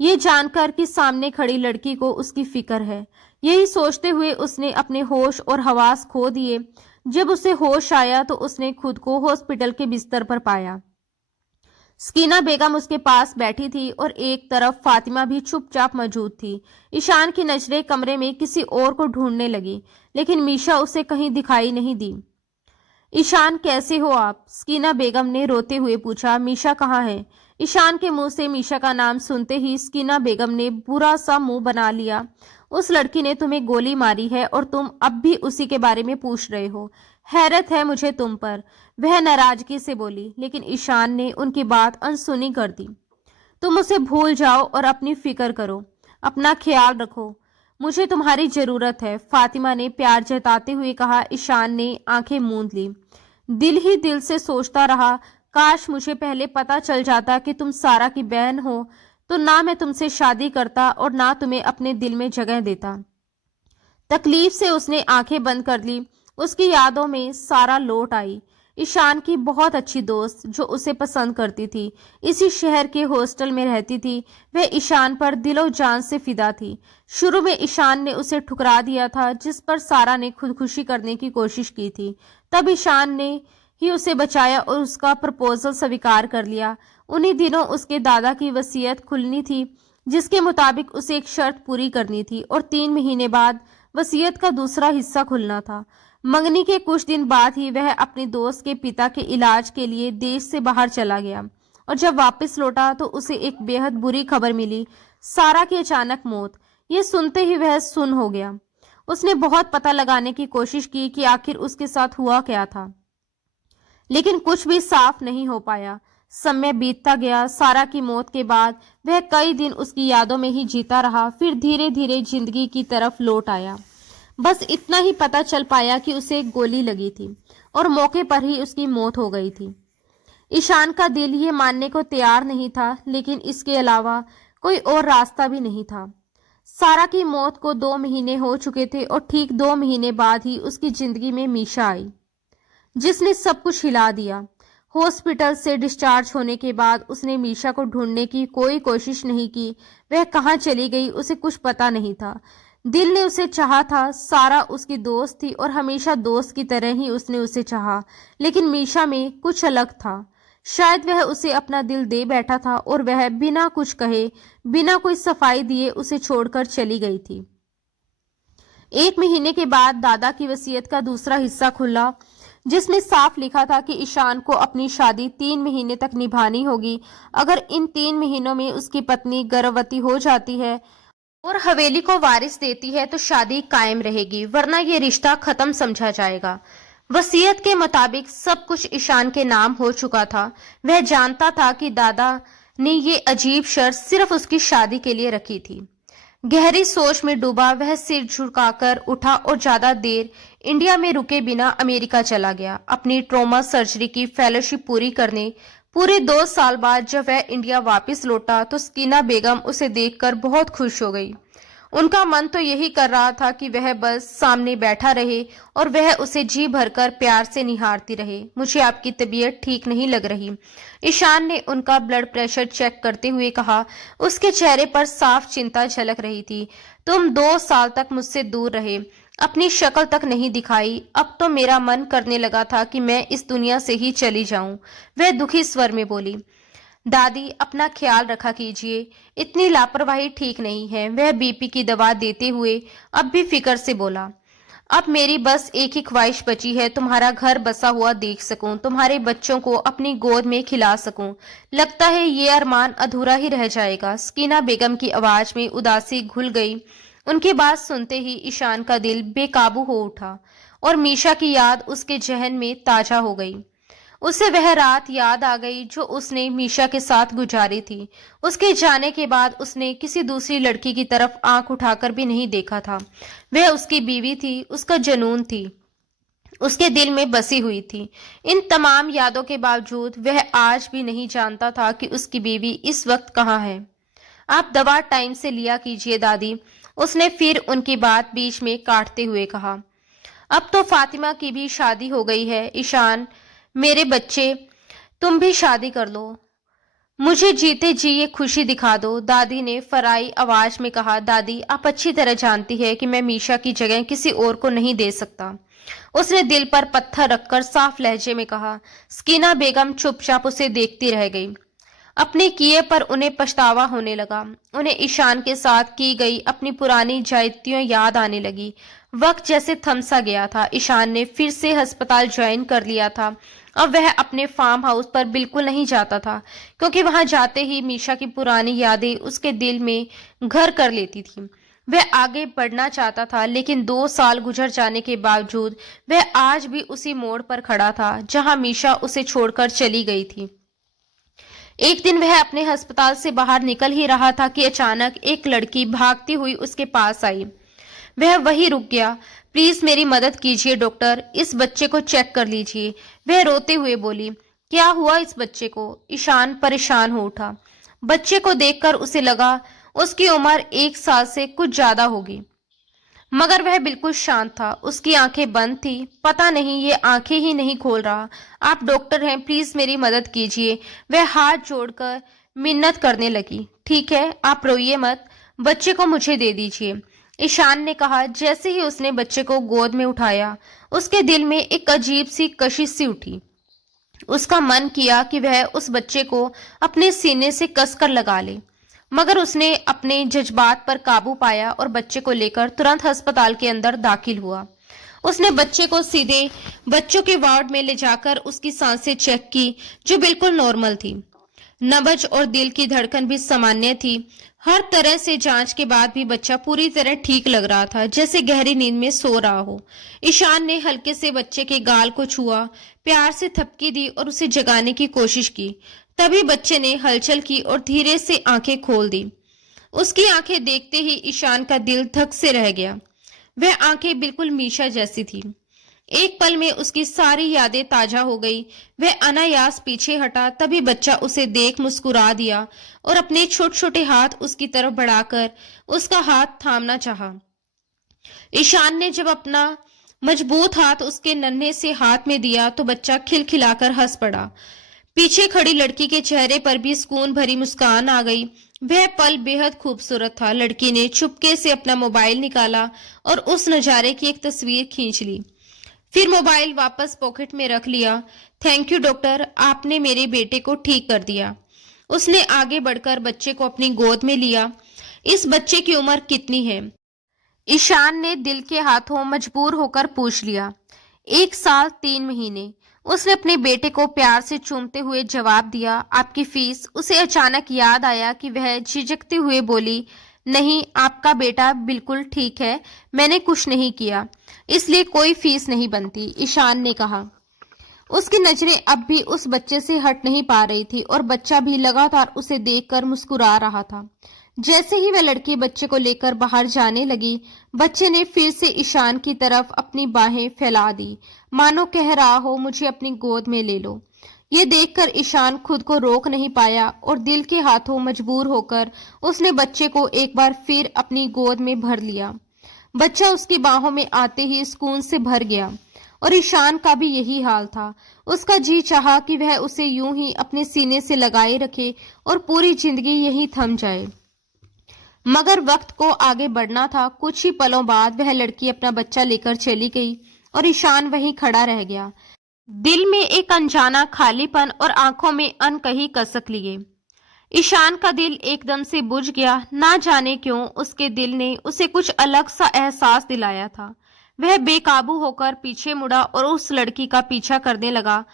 ये जानकर कि सामने खड़ी लड़की को उसकी फिक्र है। यही सोचते हुए उसने अपने होश और हवास खो दिए। जब उसे होश आया तो उसने खुद को हॉस्पिटल के बिस्तर पर पाया। स्कीना बेगम उसके पास बैठी थी और एक तरफ फातिमा भी चुपचाप मौजूद थी। ईशान की नजरें कमरे में किसी और को ढूंढने लगी, लेकिन मीशा उसे कहीं दिखाई नहीं दी। ईशान, कैसे हो आप? स्कीना बेगम ने रोते हुए पूछा। मीशा कहाँ है? ईशान के मुंह से मीशा का नाम सुनते ही स्कीना बेगम ने बुरा सा मुंह बना लिया। उस लड़की ने तुम्हें गोली मारी है और तुम अब भी उसी के बारे में पूछ रहे हो। हैरत है मुझे तुम पर, वह नाराजगी से बोली। लेकिन ईशान ने उनकी बात अनसुनी कर दी। तुम उसे भूल जाओ और अपनी फिक्र करो, अपना ख्याल रखो, मुझे तुम्हारी जरूरत है, फातिमा ने प्यार जताते हुए कहा। ईशान ने आंखें मूंद ली। दिल ही दिल से सोचता रहा, काश मुझे पहले पता चल जाता कि तुम सारा की बहन हो, तो ना मैं तुमसे शादी करता और ना तुम्हें अपने दिल में जगह देता। तकलीफ से उसने आंखें बंद कर ली। उसकी यादों में सारा लौट आई। ईशान की बहुत अच्छी दोस्त जो उसे पसंद करती थी, इसी शहर के हॉस्टल में रहती थी। वह ईशान पर दिलो जान से फिदा थी। शुरू में ईशान ने उसे ठुकरा दिया था, जिस पर सारा ने खुदकुशी करने की कोशिश की थी। तब ईशान ने ही उसे बचाया और उसका प्रपोजल स्वीकार कर लिया। उन्हीं दिनों उसके दादा की वसीयत खुलनी थी, जिसके मुताबिक उसे एक शर्त पूरी करनी थी और 3 महीने बाद वसीयत का दूसरा हिस्सा खुलना था। मंगनी के कुछ दिन बाद ही वह अपने दोस्त के पिता के इलाज के लिए देश से बाहर चला गया और जब वापस लौटा तो उसे एक बेहद बुरी खबर मिली, सारा की अचानक मौत। ये सुनते ही वह सुन्न हो गया। उसने बहुत पता लगाने की कोशिश की कि आखिर उसके साथ हुआ क्या था, लेकिन कुछ भी साफ नहीं हो पाया। समय बीतता गया। सारा की मौत के बाद वह कई दिन उसकी यादों में ही जीता रहा, फिर धीरे धीरे जिंदगी की तरफ लौट आया। बस इतना ही पता चल पाया कि उसे गोली लगी थी और मौके पर ही उसकी मौत हो गई थी। ईशान का दिल ये मानने को तैयार नहीं था, लेकिन इसके अलावा कोई और रास्ता भी नहीं था। सारा की मौत को 2 महीने हो चुके थे और ठीक 2 महीने बाद ही उसकी जिंदगी में मीशा आई, जिसने सब कुछ हिला दिया। हॉस्पिटल से डिस्चार्ज होने के बाद उसने मीशा को ढूंढने की कोई कोशिश नहीं की। वह कहाँ चली गई उसे कुछ पता नहीं था। दिल ने उसे चाहा था, सारा उसकी दोस्त थी और हमेशा दोस्त की तरह ही उसने उसे चाहा, लेकिन मीशा में कुछ अलग था। शायद वह उसे अपना दिल दे बैठा था और वह बिना कुछ कहे, बिना कोई सफाई दिए उसे छोड़कर चली गई थी। 1 महीने के बाद दादा की वसीयत का दूसरा हिस्सा खुला, जिसमें साफ लिखा था कि ईशान को अपनी शादी 3 महीने तक निभानी होगी। अगर इन 3 महीनों में उसकी पत्नी गर्भवती हो जाती है और हवेली को वारिस देती है तो शादी कायम रहेगी, वरना ये रिश्ता खत्म समझा जाएगा। वसीयत के मुताबिक सब कुछ ईशान के नाम हो चुका था। वह जानता था कि दादा ने ये अजीब शर्त सिर्फ उसकी शादी के लिए रखी थी। गहरी सोच में डूबा वह सिर झुकाकर उठा और ज्यादा देर इंडिया में रुके बिना अमेरिका चला गया, अपनी ट्रॉमा सर्जरी की फेलोशिप पूरी करने। पूरे 2 साल बाद जब वह इंडिया वापस लौटा तो स्कीना बेगम उसे देखकर बहुत खुश हो गई। उनका मन तो यही कर रहा था कि वह बस सामने बैठा रहे और वह उसे जी भरकर प्यार से निहारती रहे। मुझे आपकी तबीयत ठीक नहीं लग रही, ईशान ने उनका ब्लड प्रेशर चेक करते हुए कहा। उसके चेहरे पर साफ चिंता झलक रही थी। तुम 2 साल तक मुझसे दूर रहे, अपनी शक्ल तक नहीं दिखाई। अब तो मेरा मन करने लगा था कि मैं इस दुनिया से ही चली जाऊं, वह दुखी स्वर में बोली। दादी, अपना ख्याल रखा कीजिए, इतनी लापरवाही ठीक नहीं है। वह बीपी की दवा देते हुए अब भी फिक्र से बोला। अब मेरी बस एक ही ख्वाहिश बची है, तुम्हारा घर बसा हुआ देख सकूं, तुम्हारे बच्चों को अपनी गोद में खिला सकूं। लगता है ये अरमान अधूरा ही रह जाएगा। सकीना बेगम की आवाज में उदासी घुल गई। उनकी बात सुनते ही ईशान का दिल बेकाबू हो उठा और मीशा की याद उसके जहन में ताजा हो गई। उसे वह रात याद आ गई जो उसने मीशा के साथ गुजारी थी। उसके जाने के बाद उसने किसी दूसरी लड़की की तरफ आंख उठाकर भी नहीं देखा था। वह उसकी बीवी थी, उसका जुनून थी, उसके दिल में बसी हुई थी। इन तमाम यादों के बावजूद वह आज भी नहीं जानता था कि उसकी बीवी इस वक्त कहाँ है। आप दवा टाइम से लिया कीजिए दादी, उसने फिर उनकी बात बीच में काटते हुए कहा। अब तो फातिमा की भी शादी हो गई है। ईशान, मेरे बच्चे, तुम भी शादी कर लो, मुझे जीते जी ये खुशी दिखा दो, दादी ने फराई आवाज में कहा। दादी, आप अच्छी तरह जानती है कि मैं मीशा की जगह किसी और को नहीं दे सकता, उसने दिल पर पत्थर रखकर साफ लहजे में कहा। सकीना बेगम चुपचाप उसे देखती रह गई। अपने किए पर उन्हें पछतावा होने लगा। उन्हें ईशान के साथ की गई अपनी पुरानी ज्यादतियां याद आने लगी। वक्त जैसे थम सा गया था। ईशान ने फिर से अस्पताल ज्वाइन कर लिया था। अब वह अपने फार्म हाउस पर बिल्कुल नहीं जाता था, क्योंकि वहां जाते ही मीशा की पुरानी यादें उसके दिल में घर कर लेती थी। वह आगे बढ़ना चाहता था, लेकिन 2 साल गुजर जाने के बावजूद वह आज भी उसी मोड़ पर खड़ा था जहां मीशा उसे छोड़कर चली गई थी। एक दिन वह अपने अस्पताल से बाहर निकल ही रहा था कि अचानक एक लड़की भागती हुई उसके पास आई। वह वहीं रुक गया। प्लीज मेरी मदद कीजिए डॉक्टर, इस बच्चे को चेक कर लीजिए, वह रोते हुए बोली। क्या हुआ इस बच्चे को? ईशान परेशान हो उठा। बच्चे को देखकर उसे लगा उसकी उम्र 1 साल से कुछ ज्यादा होगी, मगर वह बिल्कुल शांत था। उसकी आंखें बंद थी। पता नहीं ये आंखें ही नहीं खोल रहा। आप डॉक्टर हैं, प्लीज मेरी मदद कीजिए, वह हाथ जोड़कर मिन्नत करने लगी। ठीक है, आप रोइए मत, बच्चे को मुझे दे दीजिए, ईशान ने कहा। जैसे ही उसने बच्चे को गोद में उठाया, उसके दिल में एक अजीब सी कशिश सी उठी। उसका मन किया कि वह उस बच्चे को अपने सीने से कसकर लगा ले, मगर उसने अपने जज्बात पर काबू पाया और बच्चे को लेकर तुरंत अस्पताल के अंदर दाखिल हुआ। उसने बच्चे को सीधे बच्चों के वार्ड में ले जाकर उसकी सांसें चेक की, जो बिल्कुल नॉर्मल थी। नब्ज और दिल की धड़कन भी सामान्य थी। हर तरह से जांच के बाद भी बच्चा पूरी तरह ठीक लग रहा था, जैसे गहरी नींद में सो रहा हो। ईशान ने हल्के से बच्चे के गाल को छुआ, प्यार से थपकी दी और उसे जगाने की कोशिश की। तभी बच्चे ने हलचल की और धीरे से आंखें खोल दी। उसकी आंखें देखते ही ईशान का दिल धक से रह गया। वह आंखें बिल्कुल मीशा जैसी थी। एक पल में उसकी सारी यादें ताजा हो गई। वह अनायास पीछे हटा, तभी बच्चा उसे देख मुस्कुरा दिया और अपने छोटे छोटे हाथ उसकी तरफ बढ़ाकर उसका हाथ थामना चाहा। ईशान ने जब अपना मजबूत हाथ उसके नन्हे से हाथ में दिया तो बच्चा खिलखिलाकर हंस पड़ा। पीछे खड़ी लड़की के चेहरे पर भी सुकून भरी मुस्कान आ गई। वह पल बेहद खूबसूरत था। लड़की ने चुपके से अपना मोबाइल निकाला और उस नजारे की एक तस्वीर खींच ली, फिर मोबाइल वापस पॉकेट में रख लिया। थैंक यू डॉक्टर, आपने मेरे बेटे को ठीक कर दिया। उसने आगे बढ़कर बच्चे को अपनी गोद में लिया। इस बच्चे की उम्र कितनी है? ईशान ने दिल के हाथों मजबूर होकर पूछ लिया। 1 साल 3 महीने, उसने अपने बेटे को प्यार से चूमते हुए जवाब दिया। आपकी फीस? उसे अचानक याद आया कि वह झिझकते हुए बोली, नहीं, आपका बेटा बिल्कुल ठीक है, मैंने कुछ नहीं किया, इसलिए कोई फीस नहीं बनती, ईशान ने कहा। उसकी नजरें अब भी उस बच्चे से हट नहीं पा रही थी और बच्चा भी लगातार उसे देखकर मुस्कुरा रहा था। जैसे ही वह लड़की बच्चे को लेकर बाहर जाने लगी, बच्चे ने फिर से ईशान की तरफ अपनी बाहें फैला दी, मानो कह रहा हो, मुझे अपनी गोद में ले लो। ये देखकर ईशान खुद को रोक नहीं पाया और दिल के हाथों मजबूर होकर उसने बच्चे को एक बार फिर अपनी गोद में भर लिया। बच्चा उसकी बाहों में आते ही सुकून से भर गया और ईशान का भी यही हाल था। उसका जी चाहा कि वह उसे यूं ही अपने सीने से लगाए रखे और पूरी जिंदगी यहीं थम जाए, मगर वक्त को आगे बढ़ना था। कुछ ही पलों बाद वह लड़की अपना बच्चा लेकर चली गई और ईशान वहीं खड़ा रह गया, दिल में एक अनजाना खालीपन और आंखों में अनकही कसक लिए। ईशान का दिल एकदम से बुझ गया। ना जाने क्यों उसके दिल ने उसे कुछ अलग सा एहसास दिलाया था। वह बेकाबू होकर पीछे मुड़ा और उस लड़की का पीछा करने लगा।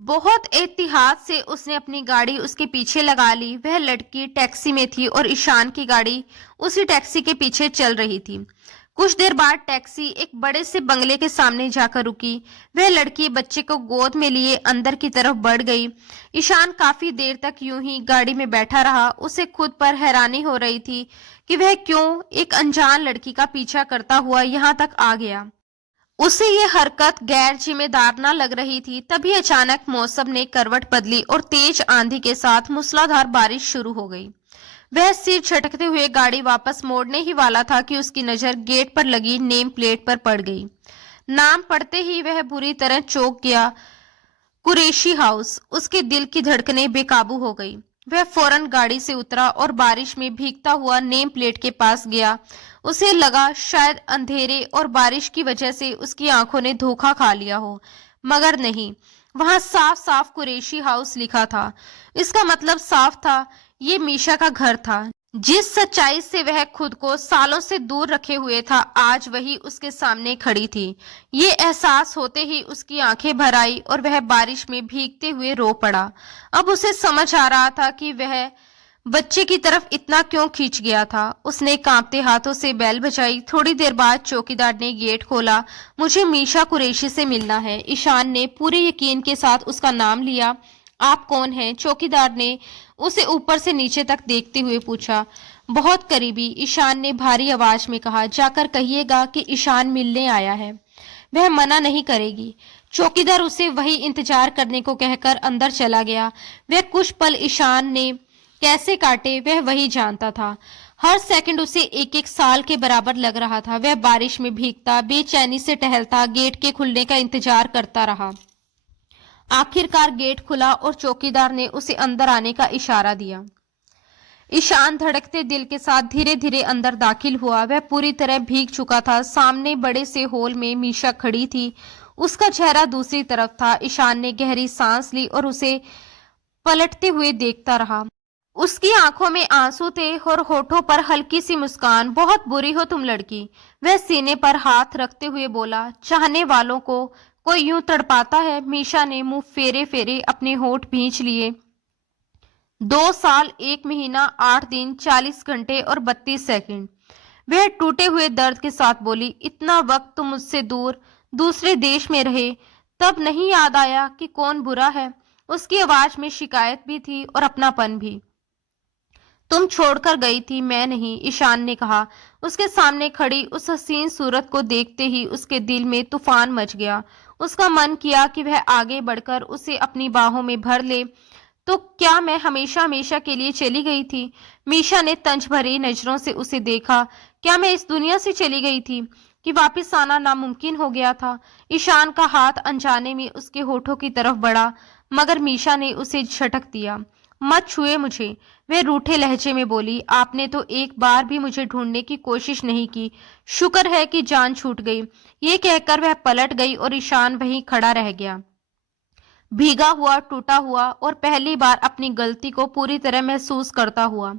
बहुत एहतियात से उसने अपनी गाड़ी उसके पीछे लगा ली। वह लड़की टैक्सी में थी और ईशान की गाड़ी उसी टैक्सी के पीछे चल रही थी। कुछ देर बाद टैक्सी एक बड़े से बंगले के सामने जाकर रुकी। वह लड़की बच्चे को गोद में लिए अंदर की तरफ बढ़ गई। ईशान काफी देर तक यूं ही गाड़ी में बैठा रहा। उसे खुद पर हैरानी हो रही थी कि वह क्यों एक अनजान लड़की का पीछा करता हुआ यहाँ तक आ गया। उसे ये हरकत गैर जिम्मेदार न लग रही थी। तभी अचानक मौसम ने करवट बदली और तेज आंधी के साथ मूसलाधार बारिश शुरू हो गई। वह सिर झटकते हुए गाड़ी वापस मोड़ने ही वाला था कि उसकी नजर गेट पर लगी नेम प्लेट पर पड़ गई। नाम पढ़ते ही वह बुरी तरह चौंक गया। कुरैशी हाउस। उसके दिल की धड़कनें बेकाबू हो गई। वह फौरन गाड़ी से उतरा और बारिश में भीगता हुआ नेम प्लेट के पास गया। उसे लगा शायद अंधेरे और बारिश की वजह से उसकी आंखों ने धोखा खा लिया हो, मगर नहीं। वहां साफ साफ कुरैशी हाउस लिखा था। इसका मतलब साफ था, ये मीशा का घर था। जिस सच्चाई से वह खुद को सालों से दूर रखे हुए था, आज वही उसके सामने खड़ी थी। ये एहसास होते ही उसकी आंखें भर आई और वह बारिश में भीगते हुए रो पड़ा। अब उसे समझ आ रहा था कि वह बच्चे की तरफ इतना क्यों खींच गया था। उसने कांपते हाथों से बेल बजाई। थोड़ी देर बाद चौकीदार ने गेट खोला। मुझे मीशा कुरैशी से मिलना है। ईशान ने पूरे यकीन के साथ उसका नाम लिया। आप कौन हैं? चौकीदार ने उसे ऊपर से नीचे तक देखते हुए पूछा। बहुत करीबी, ईशान ने भारी आवाज में कहा। जाकर कहिएगा कि ईशान मिलने आया है, वह मना नहीं करेगी। चौकीदार उसे वही इंतजार करने को कहकर अंदर चला गया। वह कुछ पल ईशान ने कैसे काटे वह वही जानता था। हर सेकंड उसे एक एक साल के बराबर लग रहा था। वह बारिश में भीगता, बेचैनी से टहलता, गेट के खुलने का इंतजार करता रहा। आखिरकार गेट खुला और चौकीदार ने उसे अंदर आने का इशारा दिया। ईशान धड़कते दिल के साथ धीरे धीरे अंदर दाखिल हुआ। वह पूरी तरह भीग चुका था। सामने बड़े से हॉल में मीशा खड़ी थी। उसका चेहरा दूसरी तरफ था। ईशान ने गहरी सांस ली और उसे पलटते हुए देखता रहा। उसकी आंखों में आंसू थे और होठों पर हल्की सी मुस्कान। बहुत बुरी हो तुम लड़की, वह सीने पर हाथ रखते हुए बोला। चाहने वालों को कोई यूं तड़पाता है? मीशा ने मुंह फेरे फेरे अपने होठ भींच लिए। 2 साल, 1 महीना, 8 दिन, 40 घंटे और 32 सेकंड। वह टूटे हुए दर्द के साथ बोली। इतना वक्त तुम मुझसे दूर दूसरे देश में रहे, तब नहीं याद आया कि कौन बुरा है? उसकी आवाज में शिकायत भी थी और अपनापन भी। तुम छोड़कर गई थी, मैं नहीं, ईशान ने कहा। उसके सामने खड़ी उस हसीन सूरत को देखते ही उसके दिल में तूफान मच गया। उसका मन किया कि वह आगे बढ़कर उसे अपनी बाहों में भर ले। तो क्या मैं हमेशा हमेशा के लिए चली गई थी? मीशा ने तंज भरी नजरों से उसे देखा। क्या मैं इस दुनिया से चली गई थी कि वापस आना नामुमकिन हो गया था? ईशान का हाथ अनजाने में उसके होठों की तरफ बढ़ा, मगर मीशा ने उसे झटक दिया। मत छुए मुझे, वह रूठे लहजे में बोली। आपने तो एक बार भी मुझे ढूंढने की कोशिश नहीं की। शुक्र है कि जान छूट गई। ये कहकर वह पलट गई और ईशान वहीं खड़ा रह गया, भीगा हुआ, टूटा हुआ और पहली बार अपनी गलती को पूरी तरह महसूस करता हुआ।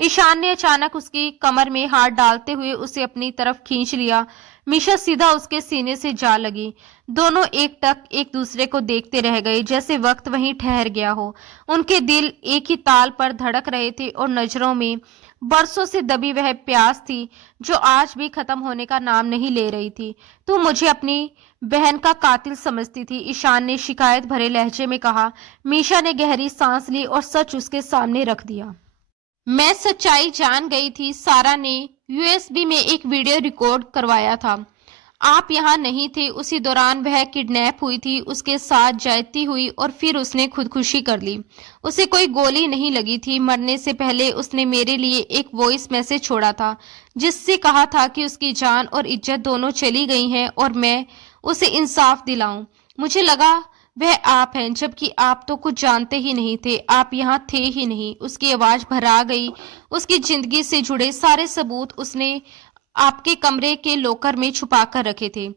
ईशान ने अचानक उसकी कमर में हाथ डालते हुए उसे अपनी तरफ खींच लिया। मीशा सीधा उसके सीने से जा लगी। दोनों एकटक एक दूसरे को देखते रह गए, जैसे वक्त वहीं ठहर गया हो। उनके दिल एक ही ताल पर धड़क रहे थे और नजरों में बरसों से दबी वह प्यास थी जो आज भी खत्म होने का नाम नहीं ले रही थी। तू मुझे अपनी बहन का कातिल समझती थी, ईशान ने शिकायत भरे लहजे में कहा। मीशा ने गहरी सांस ली और सच उसके सामने रख दिया। मैं सच्चाई जान गई थी। सारा ने यूएसबी में एक वीडियो रिकॉर्ड करवाया था। आप यहाँ नहीं थे। उसी दौरान वह किडनैप हुई थी, उसके साथ ज्यादती हुई और फिर उसने खुदकुशी कर ली। उसे कोई गोली नहीं लगी थी। मरने से पहले उसने मेरे लिए एक वॉइस मैसेज छोड़ा था, जिससे कहा था कि उसकी जान और इज्जत दोनों चली गई हैं और मैं उसे इंसाफ दिलाऊं। मुझे लगा वह आप हैं, जबकि आप तो कुछ जानते ही नहीं थे। आप यहाँ थे ही नहीं। उसकी आवाज भरा गई। उसकी जिंदगी से जुड़े सारे सबूत उसने आपके कमरे के लॉकर में छुपा कर रखे थे।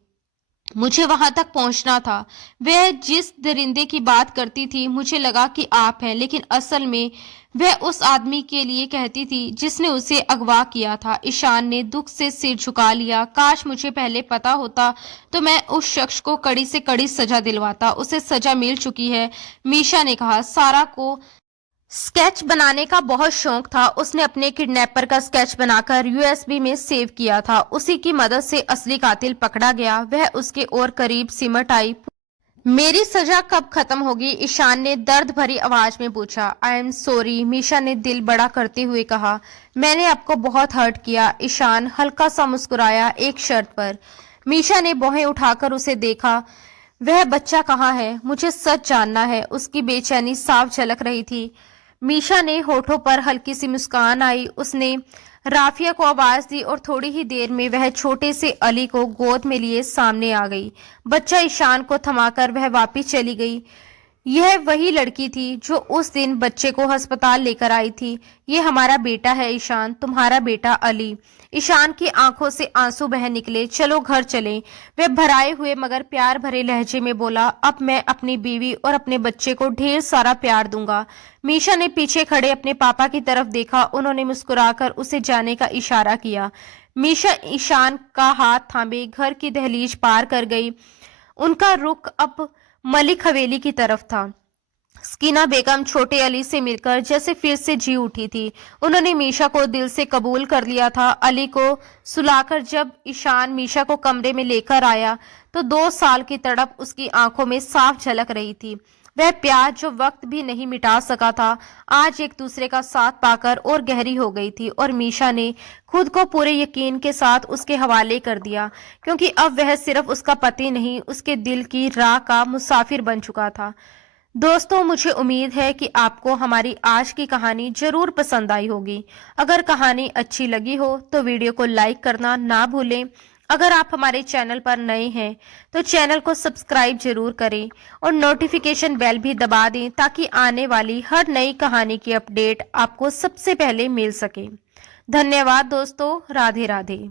मुझे वहां तक पहुंचना था। वह जिस दरिंदे की बात करती थी मुझे लगा कि आप हैं, लेकिन असल में वह उस आदमी के लिए कहती थी जिसने उसे अगवा किया था। ईशान ने दुख से सिर झुका लिया। काश मुझे पहले पता होता तो मैं उस शख्स को कड़ी से कड़ी सजा दिलवाता। उसे सजा मिल चुकी है, मीशा ने कहा। सारा को स्केच बनाने का बहुत शौक था। उसने अपने किडनैपर का स्केच बनाकर यूएसबी में सेव किया था। उसी की मदद से असली कातिल पकड़ा गया। वह उसके और करीब सिमट आई। मेरी सजा कब खत्म होगी? ईशान ने दर्द भरी आवाज में पूछा। आई एम सॉरी, मीशा ने दिल बड़ा करते हुए कहा। मैंने आपको बहुत हर्ट किया। ईशान हल्का सा मुस्कुराया। एक शर्त पर। मीशा ने भौहें उठाकर उसे देखा। वह बच्चा कहाँ है? मुझे सच जानना है। उसकी बेचैनी साफ झलक रही थी। मीशा ने होठों पर हल्की सी मुस्कान आई। उसने राफिया को आवाज दी और थोड़ी ही देर में वह छोटे से अली को गोद में लिए सामने आ गई। बच्चा ईशान को थमाकर वह वापस चली गई। यह वही लड़की थी जो उस दिन बच्चे को अस्पताल लेकर आई थी। ये हमारा बेटा है ईशान, तुम्हारा बेटा अली। ईशान की आंखों से आंसू बह निकले। चलो घर चलें, वह भराए हुए मगर प्यार भरे लहजे में बोला। अब मैं अपनी बीवी और अपने बच्चे को ढेर सारा प्यार दूंगा। मीशा ने पीछे खड़े अपने पापा की तरफ देखा। उन्होंने मुस्कुराकर उसे जाने का इशारा किया। मीशा ईशान का हाथ थामे घर की दहलीज पार कर गई। उनका रुख अब मलिक हवेली की तरफ था। स्कीना बेगम छोटे अली से मिलकर जैसे फिर से जी उठी थी। उन्होंने मीशा को दिल से कबूल कर लिया था। अली को सुलाकर जब ईशान मीशा को कमरे में लेकर आया तो 2 साल की तड़प उसकी आंखों में साफ झलक रही थी। वह प्यार जो वक्त भी नहीं मिटा सका था, आज एक दूसरे का साथ पाकर और गहरी हो गई थी। और मीशा ने खुद को पूरे यकीन के साथ उसके हवाले कर दिया, क्योंकि अब वह सिर्फ उसका पति नहीं, उसके दिल की राह का मुसाफिर बन चुका था। दोस्तों, मुझे उम्मीद है कि आपको हमारी आज की कहानी जरूर पसंद आई होगी। अगर कहानी अच्छी लगी हो तो वीडियो को लाइक करना ना भूलें। अगर आप हमारे चैनल पर नए हैं तो चैनल को सब्सक्राइब जरूर करें और नोटिफिकेशन बेल भी दबा दें ताकि आने वाली हर नई कहानी की अपडेट आपको सबसे पहले मिल सके। धन्यवाद दोस्तों। राधे राधे।